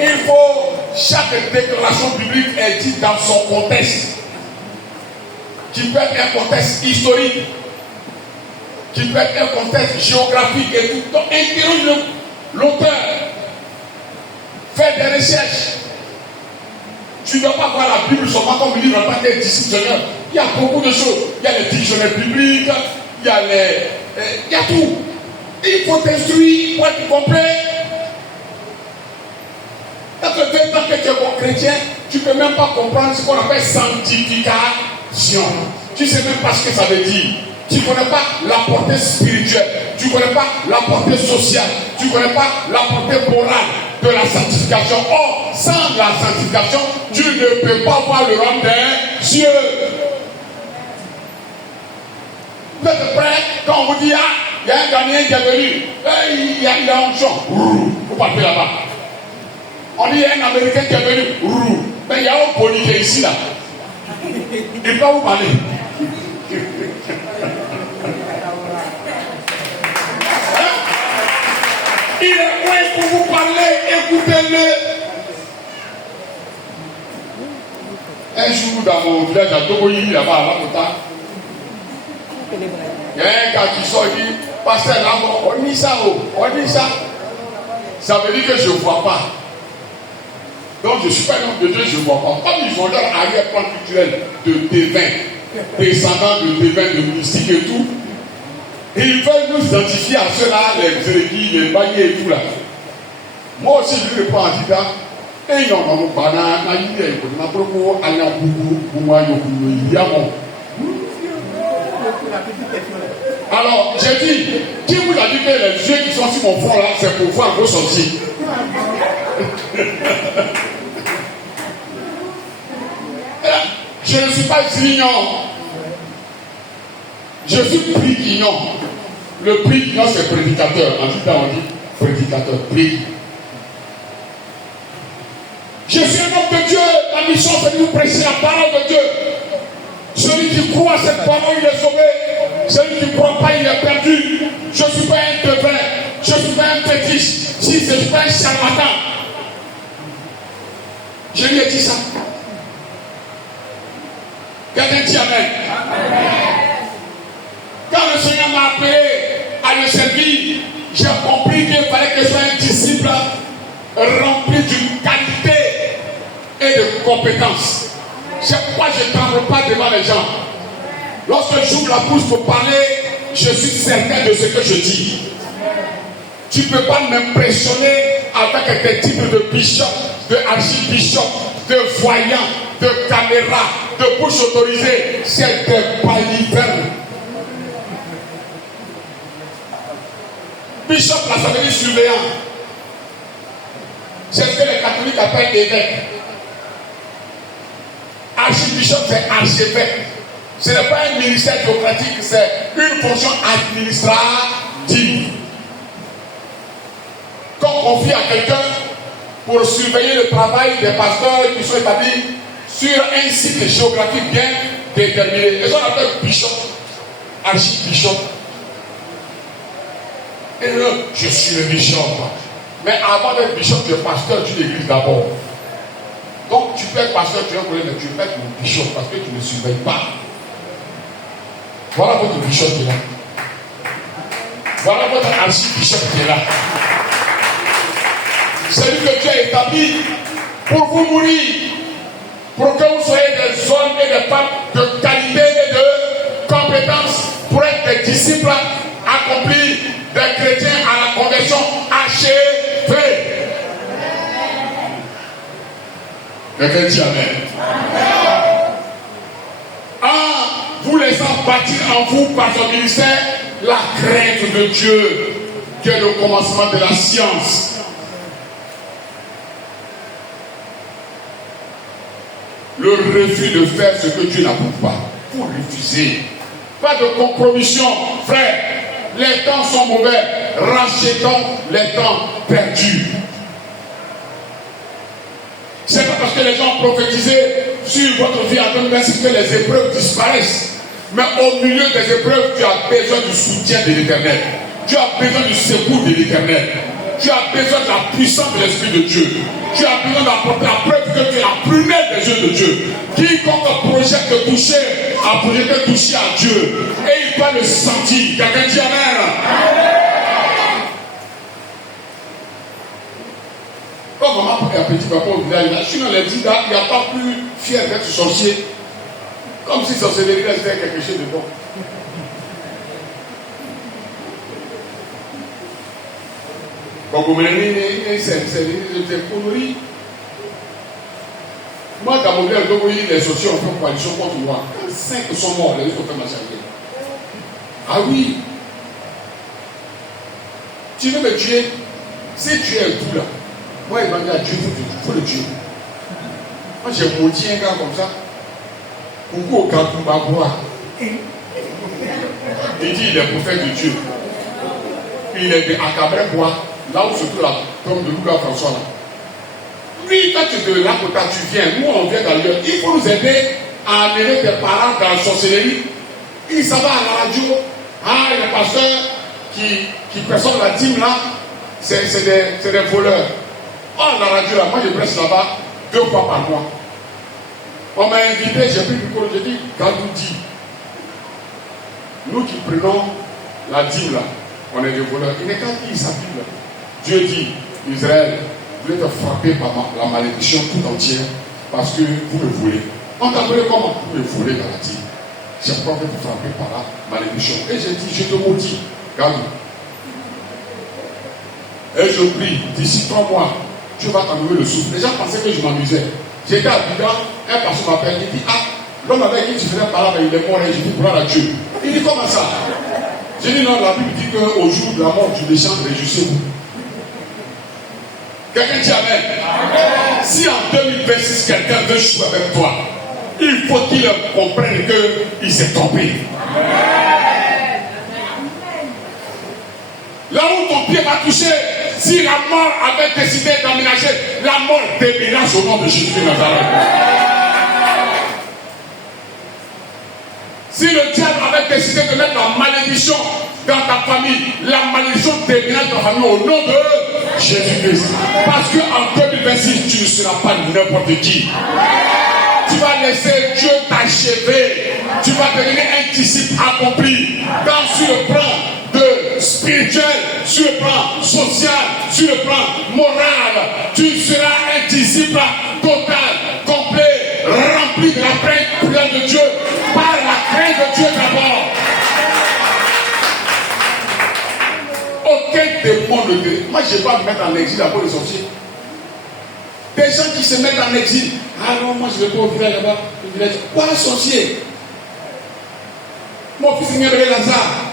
il faut, chaque déclaration biblique est dite dans son contexte, qui peut être un contexte historique, qui peut être un contexte géographique et tout. Donc interroge l'auteur, fais des recherches. Tu ne dois pas voir la Bible seulement comme livre en tant que dictionnaire. Il y a beaucoup de choses. Il y a les dictionnaires bibliques, il y a tout. Il faut t'instruire pour être complet. Tant que tu es bon chrétien, tu ne peux même pas comprendre ce qu'on appelle sanctification. Tu ne sais même pas ce que ça veut dire. Tu ne connais pas la portée spirituelle. Tu ne connais pas la portée sociale. Tu ne connais pas la portée morale de la sanctification. Or, sans la sanctification, tu ne peux pas voir le royaume des cieux. Vous êtes prêts quand on vous dit, ah, il y a un Ghanéen qui est venu, il a un champ, vous partez là-bas. On dit, il y a un Américain qui est venu, mais il y a un Polynésien ici, là. Il va vous parler. Il est loin pour vous parler, écoutez-le. Un jour, dans mon village à Togoyi, là-bas, à Lakota, il y a un gars qui sort et dit, pasteur, là-bas, on dit ça, on dit ça. Ça veut dire que je ne vois pas. Donc je ne suis pas un homme de Dieu, je ne vois pas. Comme ils ont leur arrière-plan culturel de dévin, descendants de dévin, de mystique et tout, et ils veulent nous identifier à ceux-là, les élégues, les bailliers et tout là. Moi aussi, je lui réponds en disant, et ils ont un banane, ils ont un propos, ils ont un beaucoup, alors, j'ai dit, qui vous a dit que les yeux qui sont sur mon front là, c'est pour voir vos sorties? Je ne suis pas grignon. Je suis prix-guignon. Le prix-guignon, c'est prédicateur. En tout cas, on dit prédicateur, prix. Je suis un homme de Dieu. La mission, c'est de nous prêcher la parole de Dieu. Celui qui croit à cette parole, il est sauvé. Celui qui ne croit pas, il est perdu. Je ne suis pas un devin. Je ne suis pas un fétiche. Si je ne suis pas un charlatan. Je lui ai dit ça. Quelqu'un dit amen. Quand le Seigneur m'a appelé à le servir, j'ai compris qu'il fallait que je sois un disciple rempli d'une qualité et de compétences. C'est pourquoi je ne tremble pas devant les gens. Lorsque j'ouvre la bouche pour parler, je suis certain de ce que je dis. Tu ne peux pas m'impressionner avec des types de bishops, de archibishops, de voyants, de caméras, de bouches autorisées. C'est des balivernes. Bishop, là, ça veut dire surveillant. C'est ce que les catholiques appellent évêque. Archibishop, c'est archevêque. Ce n'est pas un ministère bureaucratique, c'est une fonction administrative. Qu'on confie à quelqu'un pour surveiller le travail des pasteurs qui sont établis sur un site géographique bien déterminé. Et ça on appelle bishop, archibishop. Et là, je suis le bishop. Mais avant d'être bishop, tu es pasteur d'une église d'abord. Donc tu peux être pasteur, tu vas connaître, mais tu peux être mon bishop parce que tu ne surveilles pas. Voilà votre bishop qui est là. Voilà votre archibishop qui est là. C'est lui que Dieu a établi pour vous mourir, pour que vous soyez des hommes et des femmes de qualité et de compétence, pour être des disciples accomplis, des chrétiens à la conversion achevée. Quelqu'un dit Amen. En vous laissant bâtir en vous par son ministère la crainte de Dieu, qui est le commencement de la science. Le refus de faire ce que Dieu n'approuve pas. Vous refusez. Pas de compromission, frère. Les temps sont mauvais. Rachetons les temps perdus. C'est pas parce que les gens ont prophétisé sur votre vie en 2026 que les épreuves disparaissent. Mais au milieu des épreuves, tu as besoin du soutien de l'Éternel. Tu as besoin du secours de l'Éternel. Tu as besoin de la puissance de l'Esprit de Dieu. Tu as besoin d'apporter la preuve que tu es la prunelle des yeux de Dieu. Quiconque projette de toucher, a projeté de toucher à Dieu. Et il va le sentir. Quelqu'un dit Amen. Comme maman et un petit papa au village, là, sinon les 10 gars, il n'y a pas plus fier d'être sorcier. Comme si sorcellerie restait quelque chose de bon. Quand vous me dites, c'est connerie. Moi, dans mon village, les sorciers ont fait coalition contre moi. Quand 5 sont morts, les autres ont fait massacrer. Ah oui. Tu veux me tuer? Si tu es tout là, moi, il m'a dit à Dieu, il faut le tuer. Moi, j'ai maudit un gars comme ça. Coucou au Kakoubaboua. Il dit, il est prophète de Dieu. Il est de Akabrebois, là où se trouve la tombe de Louga François là. Lui, quand tu es de là, tu viens, nous on vient d'ailleurs. Il faut nous aider à amener tes parents dans la sorcellerie. Il s'en va à la radio. Ah, les pasteurs qui perçoivent la dîme là, c'est des voleurs. Oh, la radio là, moi je presse là-bas 2 fois par mois. On m'a invité, j'ai pris le micro, j'ai dit, Gadou dit, nous qui prenons la dîme là, on est des voleurs. Il n'est qu'à dire sa Bible. Dieu dit, Israël, vous êtes frappé par la malédiction tout entière parce que vous me volez. On t'a appelé comment? Vous me volez dans la dîme. C'est pourquoi vous êtes frappé par la malédiction. Et j'ai dit, je te maudis, Gadou. Et je prie, d'ici 3 mois, tu vas t'enlever le souffle. Les gens pensaient que je m'amusais. J'étais à Bida, un pasteur m'appelle, il dit, ah, l'homme avec qui tu faisais parler, il est mort, et je dis, gloire à Dieu. Il dit, comment ça? J'ai dit, non, la Bible dit qu'au jour de la mort du méchant, réjouissez-vous. Quelqu'un dit Amen. Amen. Si en 2026, quelqu'un veut jouer avec toi, il faut qu'il comprenne qu'il s'est trompé. Amen. Là où ton pied va toucher, si la mort avait décidé d'aménager, la mort déménage au nom de Jésus de Nazareth. Si le diable avait décidé de mettre la malédiction dans ta famille, la malédiction déménage ta famille au nom de Jésus-Christ. Parce qu'en 2026, tu ne seras pas n'importe qui. Tu vas laisser Dieu t'achever. Tu vas devenir un disciple accompli. Quand sur le plan de spiritualité, spirituel, sur le plan social, sur le plan moral. Tu seras un disciple total, complet, rempli de la crainte de Dieu, par la crainte de Dieu d'abord. Aucun démon ne dit. Moi, je ne vais pas me mettre en exil après le sorcier. Des gens qui se mettent en exil. Ah non, moi je ne vais pas au village là-bas. Quoi, sorcier? Mon fils Niabré Lazare,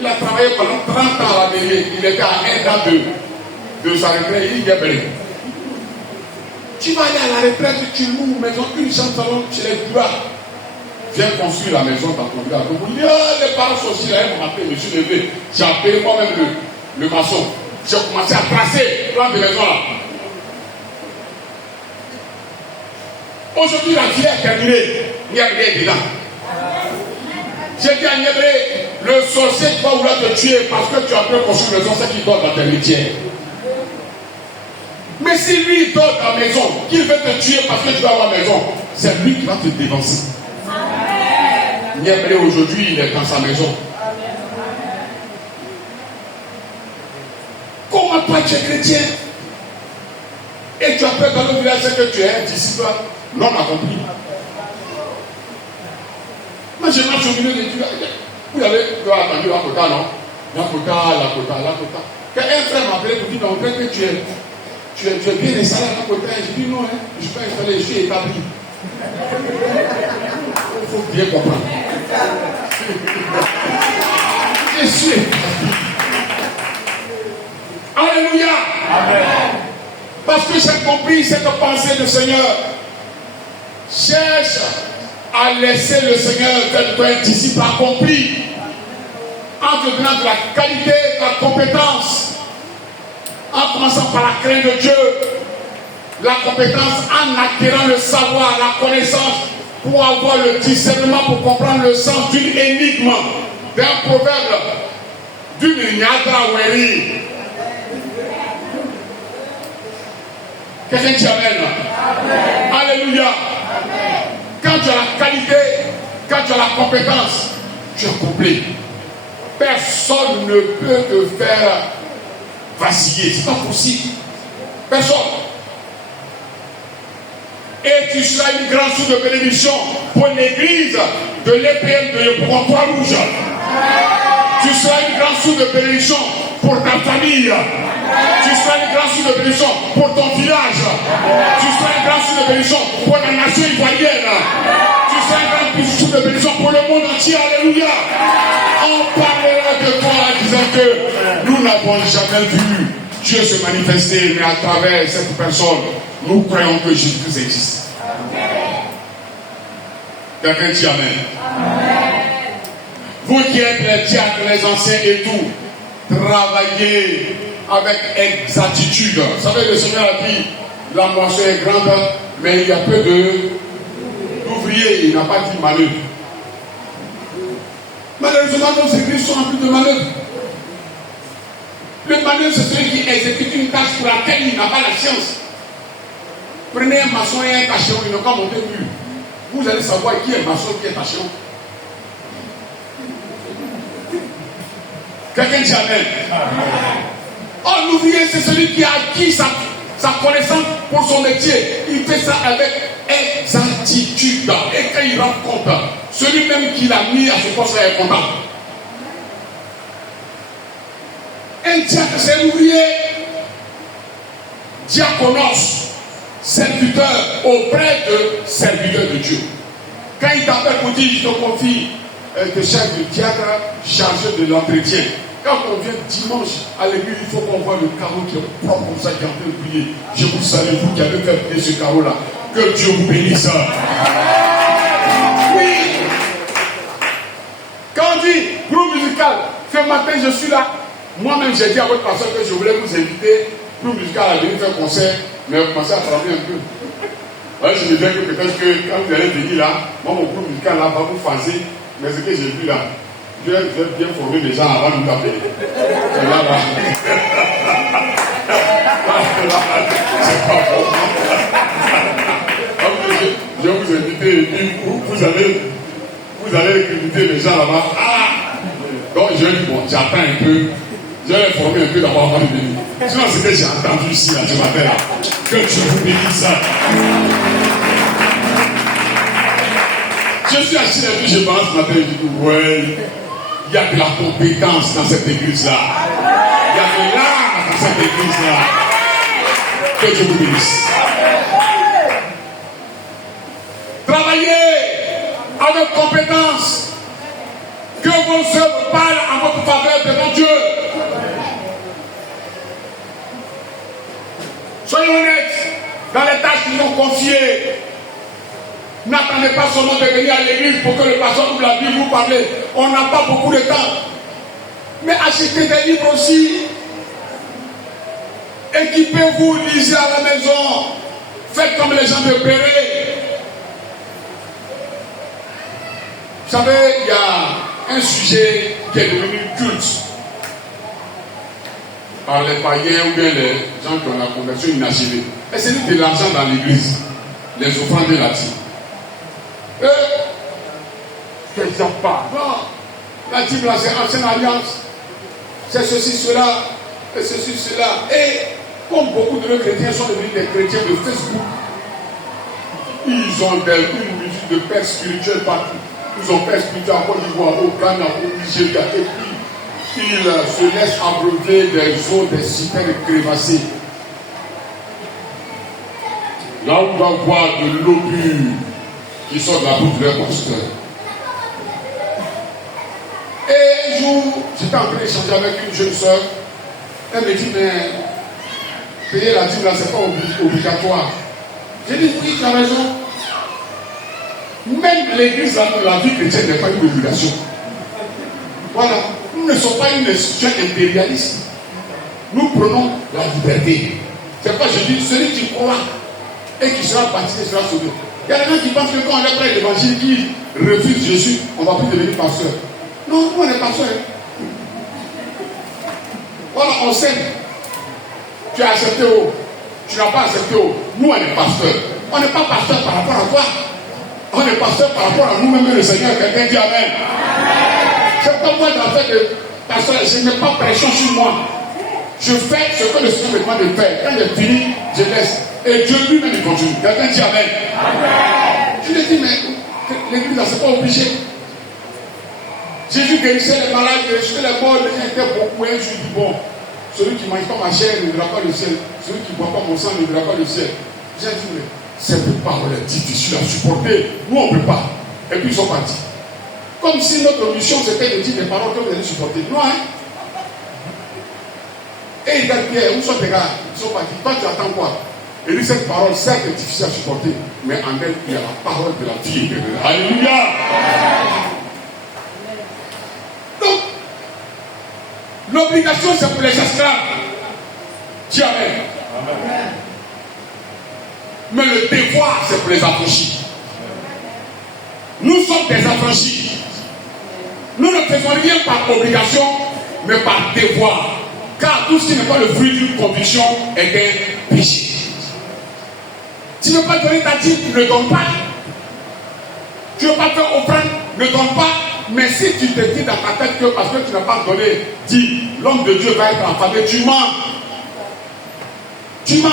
il a travaillé pendant 30 ans à la mairie. Il était à un an de sa retraite. Il dit tu vas aller à la retraite, tu loues une maison, une chambre salon chez les bourras. Viens construire la maison dans ton village. Vous dites, les parents sorciers, ils m'ont appelé, je me suis levé. J'ai appelé moi-même le maçon. J'ai commencé à tracer le plan de maison là. Aujourd'hui, la vie est terminée. Niabré est dedans. J'ai dit à Niabré, le sorcier qui va vouloir te tuer parce que tu as peur construire une maison, c'est qu'il dort dans ta litière. Mais si lui il dort dans la maison, qu'il veut te tuer parce que tu vas avoir maison, c'est lui qui va te dévancer. Niabré aujourd'hui, il est dans sa maison. Comment toi tu es chrétien et tu as peur dans le village que tu es un disciple non accompli? Moi je marche au milieu des Dieu. Vous avez attendu la quota, non? La quota. Quand un frère m'a appelé pour dire non, que tu es bien installé à la quota. Je dis non, hein, je suis pas installé, je suis établi. Il faut bien comprendre. Je suis établi. Alléluia. Amen. Parce que j'ai compris cette pensée du Seigneur. Cherche à laisser le Seigneur faire un disciple accompli en te donnant de la qualité, de la compétence, en commençant par la crainte de Dieu, la compétence en acquérant le savoir, la connaissance pour avoir le discernement, pour comprendre le sens d'une énigme, d'un proverbe, d'une nyadraweri. Quelqu'un dit amen. Alléluia. Amen. Quand tu as la qualité, quand tu as la compétence, tu es complet. Personne ne peut te faire vaciller. C'est pas possible. Personne. Et tu seras une grande source de bénédiction pour l'église de l'EPM de Pointe-Rouge. Tu seras une grande source de bénédiction pour ta famille. Tu seras une grande source de bénédiction pour ton village. Tu seras une grande source de bénédiction pour la nation ivoirienne. Tu seras une grande source de bénédiction pour le monde entier. Alléluia. On parlera de toi en disant que nous n'avons jamais vu Dieu se manifester, mais à travers cette personne, nous croyons que Jésus-Christ existe. Quelqu'un dit amen. Vous qui êtes les diacres, les anciens et tout, travaillez avec exactitude. Vous savez, le Seigneur a dit, la moisson est grande, mais il y a peu d'ouvriers, il n'a pas dit manœuvre. Malheureusement, nos églises sont remplies de manœuvres. Le manœuvre, c'est celui qui exécute une tâche pour laquelle il n'a pas la science. Prenez un maçon et un tâcheron, ils n'ont pas monté le mur. Vous allez savoir qui est maçon, qui est tâcheron. Quelqu'un dit amen. Oh, l'ouvrier, c'est celui qui a acquis sa connaissance pour son métier. Il fait ça avec exactitude. Et quand il rend compte, celui-même qui l'a mis à ce poste est content. Un diacre, c'est un ouvrier. Diaconos, serviteur auprès de serviteur de Dieu. Quand il t'appelle pour dire, je te confie de chef de diacre chargé de l'entretien. Quand on vient dimanche à l'église, il faut qu'on voit le carreau qui est propre comme ça, qui est en train de briller. Je vous salue, vous qui avez fait briller ce carreau-là. Que Dieu vous bénisse. Oui. Quand on dit groupe musical, ce matin je suis là. Moi-même j'ai dit à votre pasteur que je voulais vous inviter, groupe musical, à venir faire un concert, mais vous commencez à travailler un peu. Ouais, je me disais que peut-être que quand vous allez venir là, moi mon groupe musical là va vous phaser, mais ce que j'ai vu là, je vais bien former les gens avant de nous appeler. Et là, c'est pas bon. Je vais vous inviter et puis vous allez inviter les gens là-bas. Ah! Donc je lui dis, bon, j'attends un peu. Je vais informer un peu d'abord avant de venir. Sinon, ce que j'ai entendu ici, là, ce matin, là, que tu vous bénisse ça. Je suis assis et puis je pense ce matin, je dis, ouais, il y a de la compétence dans cette église-là. Il y a de l'art dans cette église-là. Que Dieu vous bénisse. Travaillez avec compétence. Que vos œuvres parlent en votre faveur devant Dieu. Soyez honnêtes dans les tâches qu'ils ont confiées. N'attendez pas seulement de venir à l'église pour que le pasteur ouvre la Bible, vous parlez. On n'a pas beaucoup de temps. Mais achetez des livres aussi. Équipez-vous, lisez à la maison. Faites comme les gens de Béret. Vous savez, il y a un sujet qui est devenu culte par les païens ou bien les gens qui ont la conversion inachevée. Et c'est de l'argent dans l'église. Les offrandes latines. Qu'ils n'ont pas. Non. La Bible, c'est ancienne alliance. C'est ceci, cela. Et ceci, cela. Et comme beaucoup de nos chrétiens sont devenus des chrétiens de Facebook, ils ont une musique de père spirituel partout. Ils ont père spirituel en Côte d'Ivoire, au Ghana, au Nigeria. Et puis, ils se laissent abreuver des eaux, des citernes crévassées. Là où on va voir de l'eau pure qui sort de la bouche de leur pasteur. Et un jour, j'étais en train d'échanger avec une jeune soeur. Elle me dit, mais payer la dîme là, c'est pas obligatoire. J'ai dit, oui, tu as raison. Même l'église, la vie chrétienne n'est pas une obligation. Voilà. Nous ne sommes pas une institution impérialiste. Nous prenons la liberté. C'est pas, je dis, celui qui croit et qui sera baptisé sera sauvé. Il y a des gens qui pensent que quand on est près de l'évangile, qui refuse Jésus, on ne va plus devenir pasteur. Non, nous on est pasteur. Voilà, on sait. Tu as accepté haut. Tu n'as pas accepté haut. Nous on est pasteur. On n'est pas pasteur par rapport à quoi? On est pasteur par rapport à nous-mêmes, le Seigneur. Quelqu'un dit Amen. C'est pas moi dans fait de pasteur. Je n'ai pas pression sur moi. Je fais ce que le Seigneur me demande de faire. Quand j'ai fini, je laisse. Et Dieu lui-même il continue. Quelqu'un dit Amen. Je lui ai dit, mais l'église, c'est pas obligé. Jésus guérissait les malades, guérissait les morts, les gens étaient beaucoup. Et je lui dis, bon, celui qui ne mange pas ma chair ne verra pas le ciel. Celui qui ne boit pas mon sang ne verra pas le ciel. J'ai dit, mais cette parole est difficile à supporter. Nous, on ne peut pas. Et puis ils sont partis. Comme si notre mission c'était de dire des paroles que vous allez supporter. Non, hein? Et il dit, Pierre, où sont tes gars? Ils sont partis. Toi, tu attends quoi? Et lui, cette parole, certes, est difficile à supporter, mais en elle, il y a la parole de la vie éternelle. Alléluia! Donc, l'obligation, c'est pour les esclaves. Dis Amen. Mais le devoir, c'est pour les affranchis. Nous sommes des affranchis. Nous ne faisons rien par obligation, mais par devoir. Car tout ce qui n'est pas le fruit d'une conviction est un péché. Tu ne veux pas donner ta dîme, ne donne pas. Tu ne veux pas faire offrande, ne donne pas. Mais si tu te dis dans ta tête que parce que tu n'as pas donné, dis, l'homme de Dieu va être affamé, tu mens. Tu mens.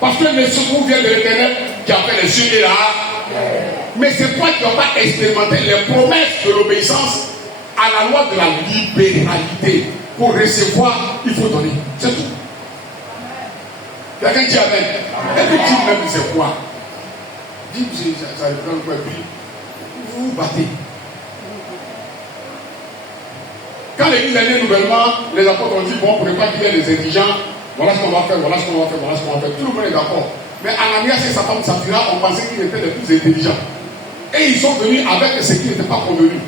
Parce que le secours vient de l'Éternel qui a fait les cieux et la terre. Mais c'est toi qui n'as pas expérimenté les promesses de l'obéissance à la loi de la libéralité. Pour recevoir, il faut donner. C'est tout. Quelqu'un dit Amen. Et puis dit même c'est quoi? Dit ça prend quoi? Puis vous vous battez. Quand l'église est née nouvellement, les apôtres ont dit bon, pour ne pas qu'il y ait des indigents, voilà ce qu'on va faire, voilà ce qu'on va faire, voilà ce qu'on va faire. Tout le monde est d'accord. Mais Ananias et sa femme Saphira, on pensait qu'ils étaient les plus intelligents. Et ils sont venus avec ce qui n'était pas convenu.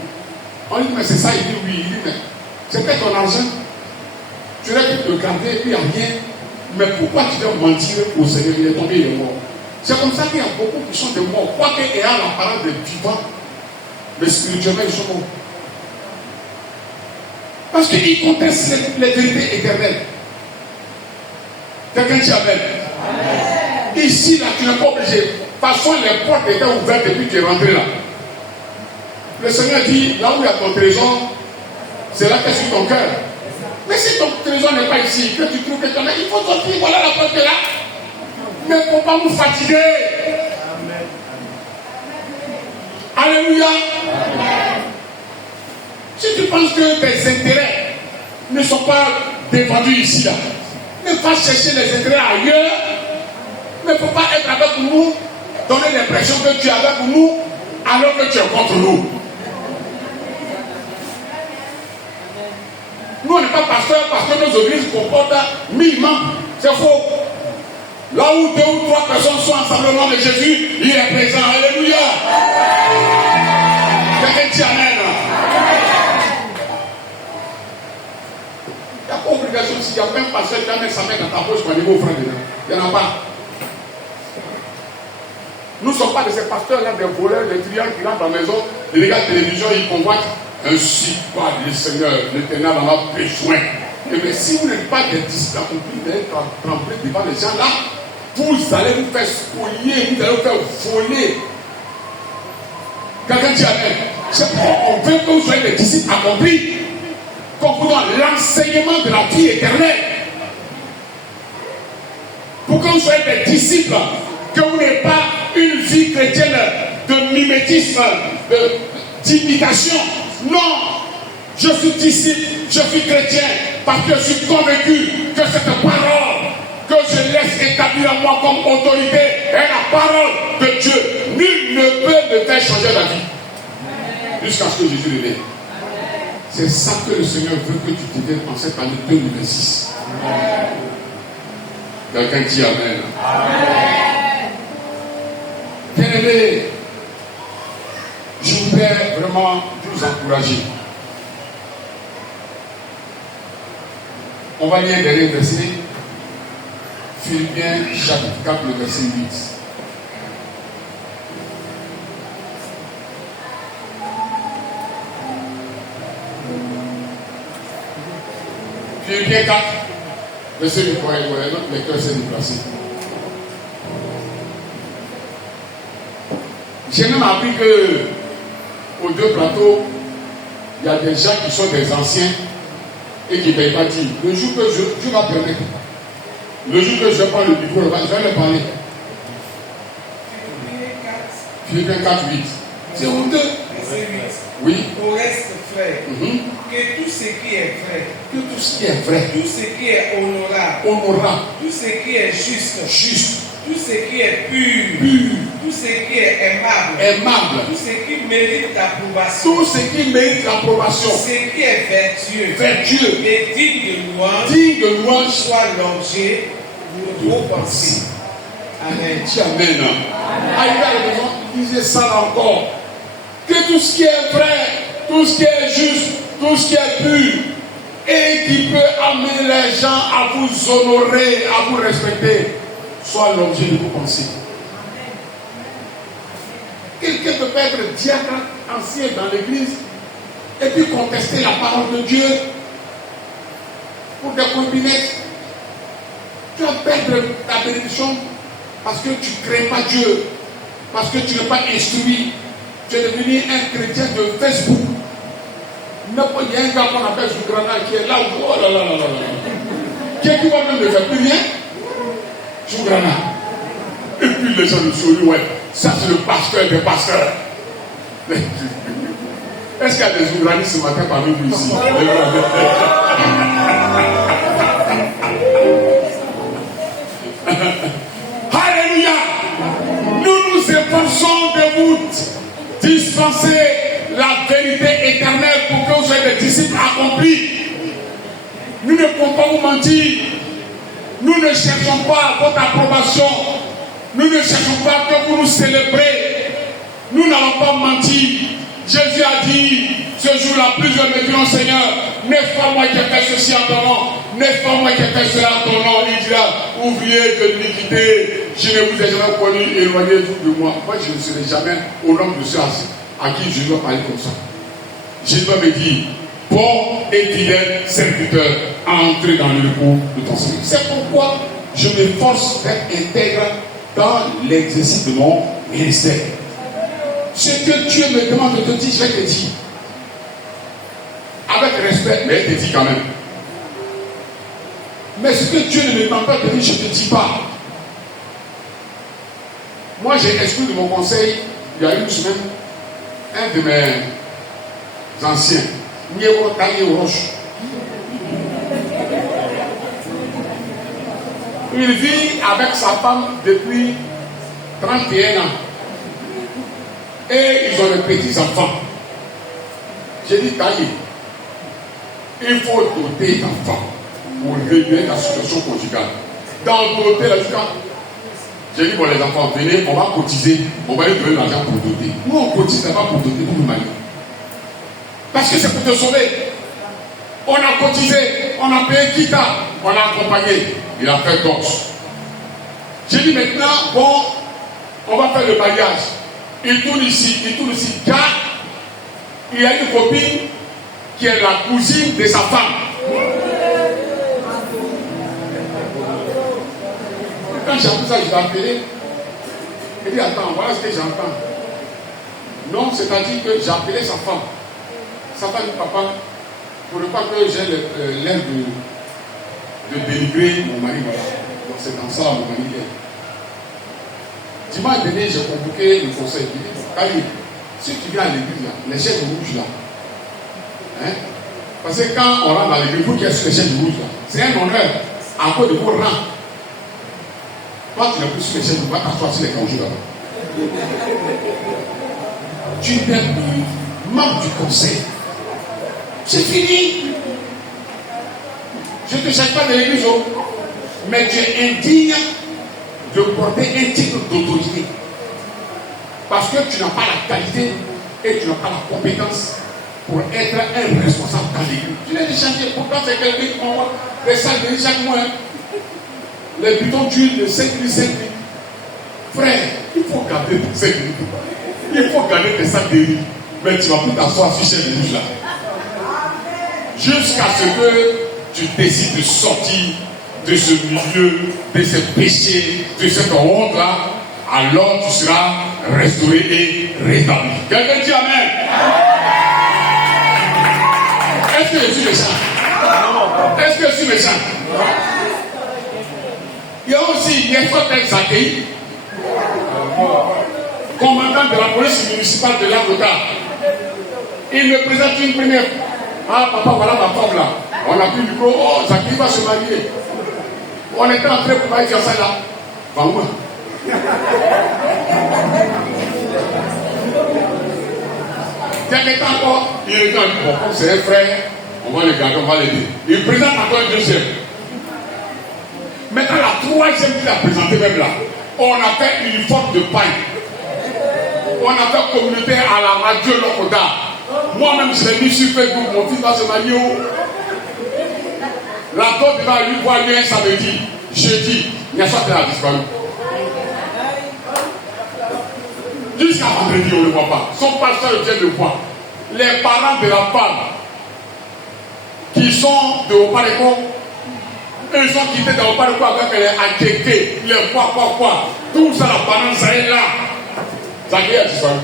On dit mais c'est ça, il dit oui, il dit mais c'était ton argent. Tu aurais pu te garder, il n'y a rien. Mais pourquoi tu dois mentir au Seigneur? Il est tombé, il est mort. C'est comme ça qu'il y a beaucoup qui sont des morts. Quoique ayant l'apparence des vivants, mais spirituellement ils sont morts. Parce qu'ils contestent les vérités éternelles. Quelqu'un dit Amen. Ici, là, tu n'es pas obligé. De toute façon, les portes étaient ouvertes depuis que tu es rentré là. Le Seigneur dit, là où il y a ton trésor, C'est là que sur ton cœur. Mais si ton trésor n'est pas ici, que tu trouves que ton il faut sortir, voilà la porte est là. Mais il ne faut pas nous fatiguer. Alléluia. Si tu penses que tes intérêts ne sont pas défendus ici, là, ne va chercher les intérêts ailleurs. Mais il ne faut pas être avec nous, donner l'impression que tu es avec nous, alors que tu es contre nous. Nous, on n'est pas pasteurs parce que nos églises comportent 1000 membres. C'est faux. Là où 2 ou 3 personnes sont ensemble au nom de Jésus, il est présent. Alléluia. Quelqu'un dit Amen. Il n'y a pas obligation s'il y a même pasteur qui amène sa main dans ta poche pour aller au frère dedans. Il n'y en a pas. Nous ne sommes pas de ces pasteurs-là, des voleurs, des triangles qui rentrent dans la maison, ils regardent la télévision, ils convoitent. Ainsi par le Seigneur, l'Éternel en a besoin. Et bien, si vous n'êtes pas des disciples accomplis, vous allez trembler devant les gens là, vous allez vous faire spolier, vous allez vous faire voler. Quelqu'un dit Amen. C'est pourquoi on veut que vous soyez des disciples accomplis, comprenant l'enseignement de la vie éternelle. Pour que vous soyez des disciples, que vous n'ayez pas une vie chrétienne de mimétisme, d'imitation. Non, je suis disciple, je suis chrétien, parce que je suis convaincu que cette parole que je laisse établir en moi comme autorité est la parole de Dieu. Nul ne peut me faire changer la vie. Jusqu'à ce que Jésus le dise. C'est ça que le Seigneur veut que tu deviennes en cette année 2026. Quelqu'un dit Amen. Bien-aimés, je voudrais vraiment vous encourager. On va lire un dernier verset. Philippiens chapitre 4, le verset 8. Philippiens 4, verset 8. Notre lecteur s'est déplacé. J'ai même appris que aux 2 plateaux, il y a des gens qui sont des anciens et qui ne payent pas dire. Le jour que Dieu va permettre, le jour que je vais prendre le micro, je vais leur parler. Philippiens 4, 8. C'est honteux. Oui. Au reste, frère, que tout ce qui est vrai, que tout ce qui est vrai, tout ce qui est honorable, tout ce qui est juste, tout ce qui est pur, tout ce qui est aimable, tout ce qui mérite l'approbation, tout ce qui mérite l'approbation, ce qui est vertueux, et digne de louange, soit l'objet de vos pensées. Amen. Amen. Amen. Il disait ça encore. Que tout ce qui est vrai, tout ce qui est juste, tout ce qui est pur, et qui peut amener les gens à vous honorer, à vous respecter, soit l'objet de vos pensées. Quelqu'un peut être diacre ancien dans l'église et puis contester la parole de Dieu pour des combinettes. Tu vas perdre ta bénédiction parce que tu ne crains pas Dieu, parce que tu n'es pas instruit. Tu es devenu un chrétien de Facebook. Il y a un gars qu'on appelle Sougrana qui est là. Oh là là là là là. Qui va même ne faire plus rien. Sougrana. Et puis les gens le sourient, ouais. Ça c'est le pasteur des pasteurs. Est-ce qu'il y a des Sougranis ce matin parmi nous ici? Alléluia. Nous nous efforçons de vous dispenser la vérité éternelle pour que vous soyez des disciples accomplis. Nous ne pouvons pas vous mentir. Nous ne cherchons pas votre approbation. Nous ne cherchons pas que vous nous célébrez. Nous n'allons pas mentir. Jésus a dit ce jour-là, plusieurs me diront Seigneur, n'est-ce pas moi qui ai fait ceci en ton nom? N'est-ce pas moi qui ai fait cela en ton nom? Il dira, ouvrier de l'iniquité, je ne vous ai jamais connu, éloignez-vous de moi. Moi, je ne serai jamais au nom de ceux à qui je dois parler comme ça. Jésus va me dire, bon et fidèle serviteur, entre dans le repos de ton Seigneur. C'est pourquoi je m'efforce d'être intègre dans l'exercice de mon ministère. Ce que Dieu me demande de te dire, je vais te dire. avec respect, mais elle te dit quand même. Mais ce que Dieu ne me demande pas de dire, je ne te dis pas. Moi, j'ai exclu de mon conseil, il y a une semaine, un de mes anciens, Niéwo Taïe Roche. Il vit avec sa femme depuis 31 ans. Et ils ont des petits-enfants. J'ai dit, Taïe, il faut doter d'enfants pour réduire la situation conjugale. Dans doter la situation. J'ai dit, bon, les enfants, venez, on va cotiser, on va lui donner l'argent pour doter. Nous, on cotise pas pour doter, pour nous marier. Parce que c'est pour te sauver. On a cotisé, on a payé Kita, on a accompagné. Il a fait torse. J'ai dit maintenant, bon, on va faire le mariage. Il tourne ici, car il y a une copine qui est la cousine de sa femme. Quand j'ai appris ça, je l'ai appelé. Il dit, attends, voilà ce que j'entends. Non, c'est-à-dire que j'ai appelé sa femme. Sa femme dit, papa, pour ne pas que j'ai l'air de délivrer mon mari, voilà. Donc c'est dans ça mon mari est. Dimanche dernier, j'ai convoqué le conseil. Il dit, Kali, si tu viens à l'église, là, les chaises rouges là, hein? Parce que quand on rentre dans l'église, vous qui êtes sur les chaises rouges là, c'est un honneur à cause de vos rangs. Toi, tu n'es plus sur les chaises, tu vas t'asseoir sur les congés là-bas. Tu n'es plus membre du conseil. C'est fini. Je ne te cherche pas de l'église, mais tu es indigne de porter un titre d'autorité. Parce que tu n'as pas la qualité et tu n'as pas la compétence pour être un responsable dans l'église. Tu n'es changé. Pourquoi c'est quelqu'un qui envoie des salles de chaque mois? Les bidons d'huile de 5 000. Frère, il faut garder tes 5 000. Il faut garder tes sacs de riz. Mais tu vas plus t'asseoir sur ces rouges là. Jusqu'à ce que tu décides de sortir de ce milieu, de ce péché, de cette honte là, alors tu seras restauré et rétabli. Quelqu'un dit Amen. Est-ce que je suis méchant? Est-ce que je suis méchant? Il y a aussi Yessotel Zakeï, commandant de la police municipale de l'Avocat. Il me présente une première. Ah papa, voilà ma femme là. On a pris du micro, oh Zakeï va se marier. On était en train de parler de ça là. Va où? Quelqu'un encore, il est dans le bon, comme c'est un frère, on va le garder, on va l'aider. Il présente encore un deuxième. Maintenant, la troisième qu'il a présenté même là, on a fait uniforme de paille. On a fait communautaire à la radio Lokoda. Moi-même, je l'ai mis sur Facebook, mon fils va se marier. La Côte va lui voir un samedi, jeudi, il y a soit qu'elle a disparu. Jusqu'à vendredi, on ne le voit pas. Son pasteur vient de voir. Les parents de la femme qui sont de Opaléco, eux sont quittés dans Opaléco avec les akéké, les quoi. Tout ça, la parole, ça est là. Ça y est, a disparu.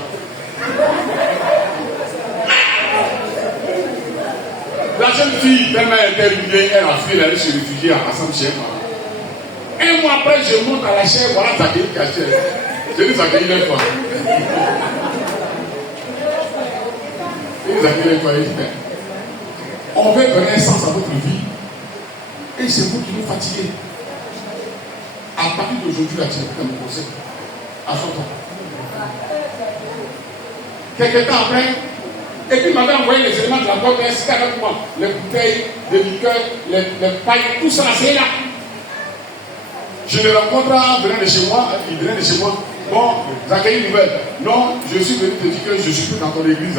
La jeune fille, tellement elle était humiliée, elle a fui, elle allait se réfugier à Saint-Michel. Un mois après, je monte à la chair, voilà Zakeï qui a chair. Je dis Zakeï, il est quoi? On veut donner un sens à votre vie. Et c'est vous qui nous fatiguez. À partir d'aujourd'hui, là, tu n'es plus dans mon conseil. À son temps. Quelques temps après, et puis madame envoyé les éléments de la boîte, c'était avec moi. Les bouteilles, les liqueurs, les pailles, tout ça, c'est là. Je le rencontre en venant de chez moi, il venait de chez moi. Bon, Zakeï, une nouvelle. Non, je suis venu te dire que je ne suis plus dans ton église.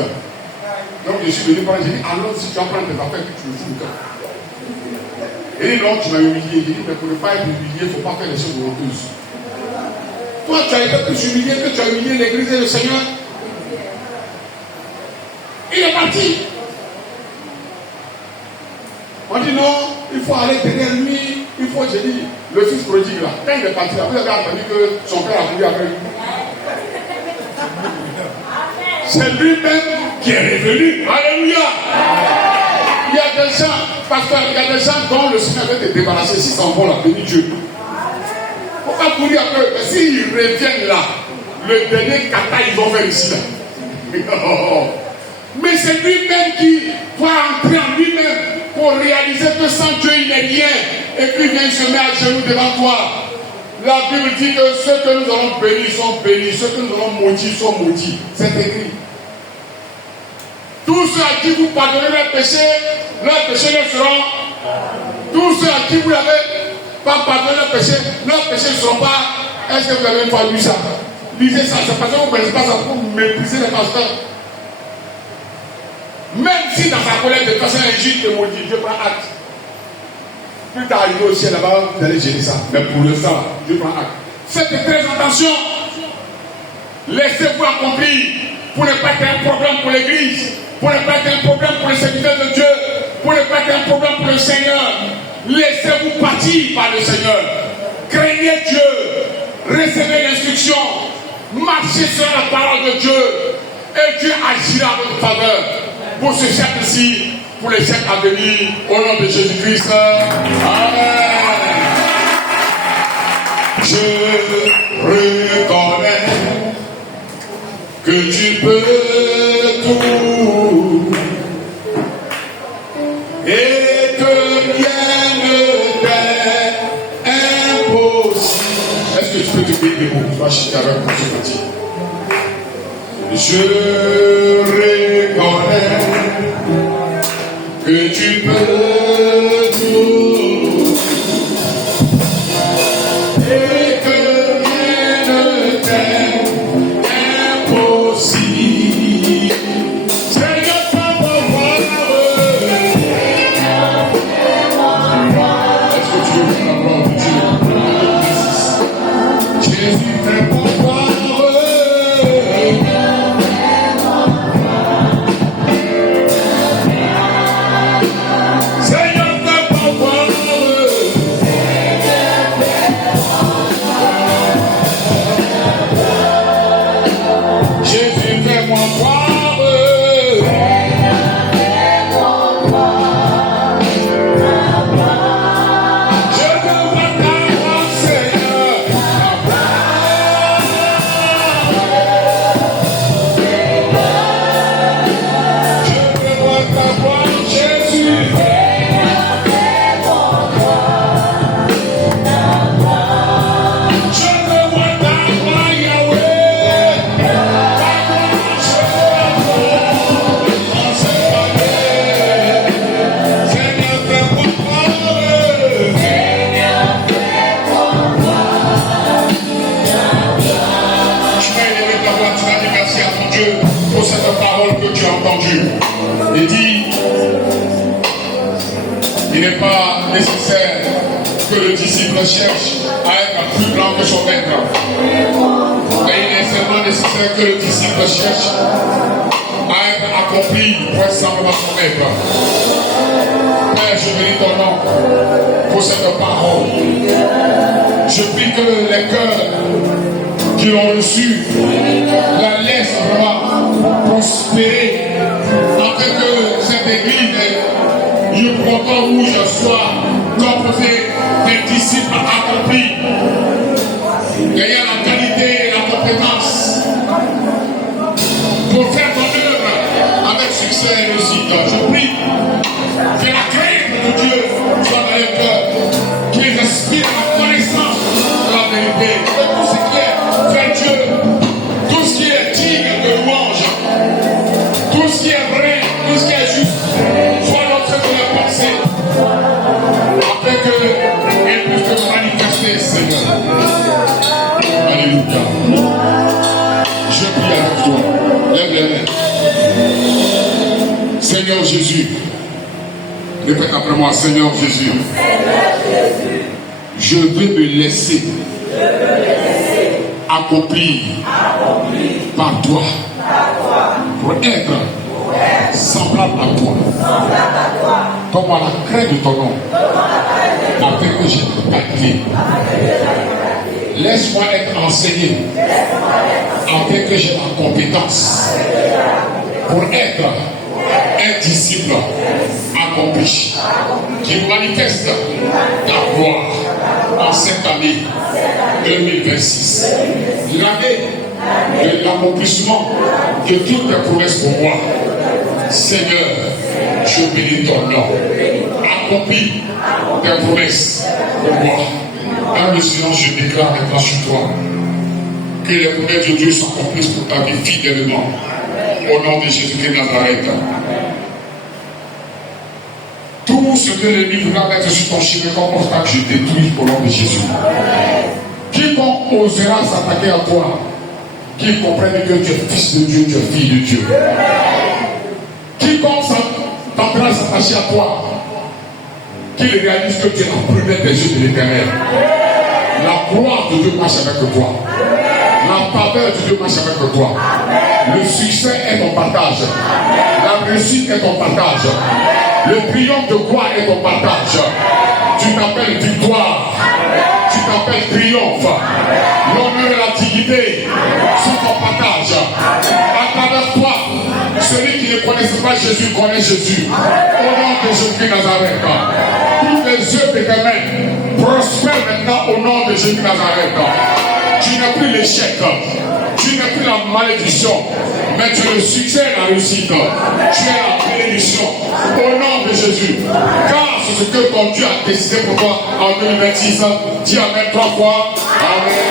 Donc je suis venu prendre, j'ai dit, alors si tu vas prendre tes affaires, tu me fous le camp. Et non, tu m'as humilié. J'ai dit, mais pour ne pas être humilié, il ne faut pas faire les choses honteuses. Toi, tu as été plus humilié que tu as humilié l'église et le Seigneur. Il est parti. On dit non, il faut aller derrière lui. Il faut, j'ai dit, le fils prodigue là, quand il est parti là, vous avez entendu que son père a couru avec lui. C'est lui-même qui est revenu. Alléluia. Il y a des gens, pasteur, il y a des gens dont le Seigneur veut te débarrasser s'ils s'en vont là, béni Dieu. Il ne faut pas courir après eux. Mais s'ils reviennent là, le dernier kata ils vont faire ici là. Mais c'est lui-même qui doit entrer en lui-même pour réaliser que sans Dieu il n'est rien. Et puis il vient se mettre à genoux devant toi. La Bible dit que ceux que nous allons bénir sont bénis, ceux que nous allons maudire sont maudits. C'est écrit. Tous ceux à qui vous pardonnez leurs péchés ne seront. Tous ceux à qui vous n'avez pas pardonné leurs péchés ne seront pas. Est-ce que vous avez pas lu ça? Lisez ça, c'est parce que vous ne connaissez pas ça pour mépriser les pasteurs. Même si dans sa colère de personne injuste et maudit, Dieu prend acte. Plus tard, arrivé au ciel là-bas, vous allez gérer ça. Mais pour l'instant, Dieu prend acte. Faites très attention. Laissez-vous accomplir pour ne pas être un problème pour l'église, pour ne pas être un problème pour les serviteurs de Dieu, pour ne pas être un problème pour le Seigneur. Laissez-vous partir par le Seigneur. Craignez Dieu. Recevez l'instruction. Marchez sur la parole de Dieu. Et Dieu agira à votre faveur. Pour ce siècle-ci, pour les siècles à venir, au nom de Jésus-Christ. Amen. Je reconnais que tu peux tout et que rien ne t'est impossible. Est-ce que tu peux te payer des mots? Tu vas chier avec moi ce matin. Je reconnais que tu peux tout et que rien ne t'est impossible. Seigneur, fais-moi voir. Est-ce que tu veux faire la gloire de Dieu? Jésus, fais-moi voir. Et dit, il n'est pas nécessaire que le disciple cherche à être plus grand que son maître. Mais il est seulement nécessaire que le disciple cherche à être accompli pour être semblable à son maître. Père, je bénis ton nom pour cette parole. Je prie que les cœurs qui l'ont reçu la laissent vraiment prospérer. Afin que cette église, le breton rouge, soit composée des disciples accomplis, ayant la qualité et la compétence pour faire ton œuvre avec succès et réussite. Je prie que la crainte de Dieu soit dans les cœurs, qu'ils aspirent à la connaissance de la vérité, de tout ce qui est fait Dieu, tout ce qui est digne de louange, tout ce qui est vrai, tout ce qui est juste, soit notre de la pensée, afin qu'elle puisse se manifester, Seigneur. Alléluia. Je prie avec toi. Lève les mains. Seigneur Jésus, répète après moi, Seigneur Jésus. Je veux me laisser accomplir par toi pour être semblable à toi. Comme à la crainte de ton nom. Afin que j'ai ta clé. Laisse-moi être enseigné. Afin que j'ai la compétence pour être un disciple accompli qui manifeste ta gloire en cette année 2026. L'année de l'accomplissement de toutes tes promesses pour moi. Seigneur, je bénis ton nom. Accomplis tes promesses pour moi. Dans le silence, je déclare maintenant sur toi que les promesses de Dieu sont accomplies pour ta vie fidèlement. Au nom de Jésus-Christ de Nazareth. Tout ce que l'ennemi voudra mettre sur ton chemin comme obstacle, je détruis au nom de Jésus. Quiconque osera s'attaquer à toi, qu'il comprenne que tu es fils de Dieu, tu es fille de Dieu. Quiconque tentera de s'attacher à toi, qu'il réalise que tu es la première des yeux de l'Éternel. La gloire de Dieu marche avec toi. La faveur de Dieu marche avec toi. Le succès est ton partage. La réussite est ton partage. Le triomphe de gloire est ton partage. Tu t'appelles victoire. Tu t'appelles triomphe. L'honneur et la dignité sont ton partage. À travers toi, celui qui ne connaissait pas Jésus connaît Jésus. Au nom de Jésus Nazareth. Toutes les œuvres de tes mains prospèrent maintenant au nom de Jésus Nazareth. Tu n'es plus l'échec, tu n'es plus la malédiction, mais tu es le succès et la réussite. Tu es la bénédiction au nom de Jésus. Car c'est ce que ton Dieu a décidé pour toi en 2026. Dis Amen 3 fois. Amen.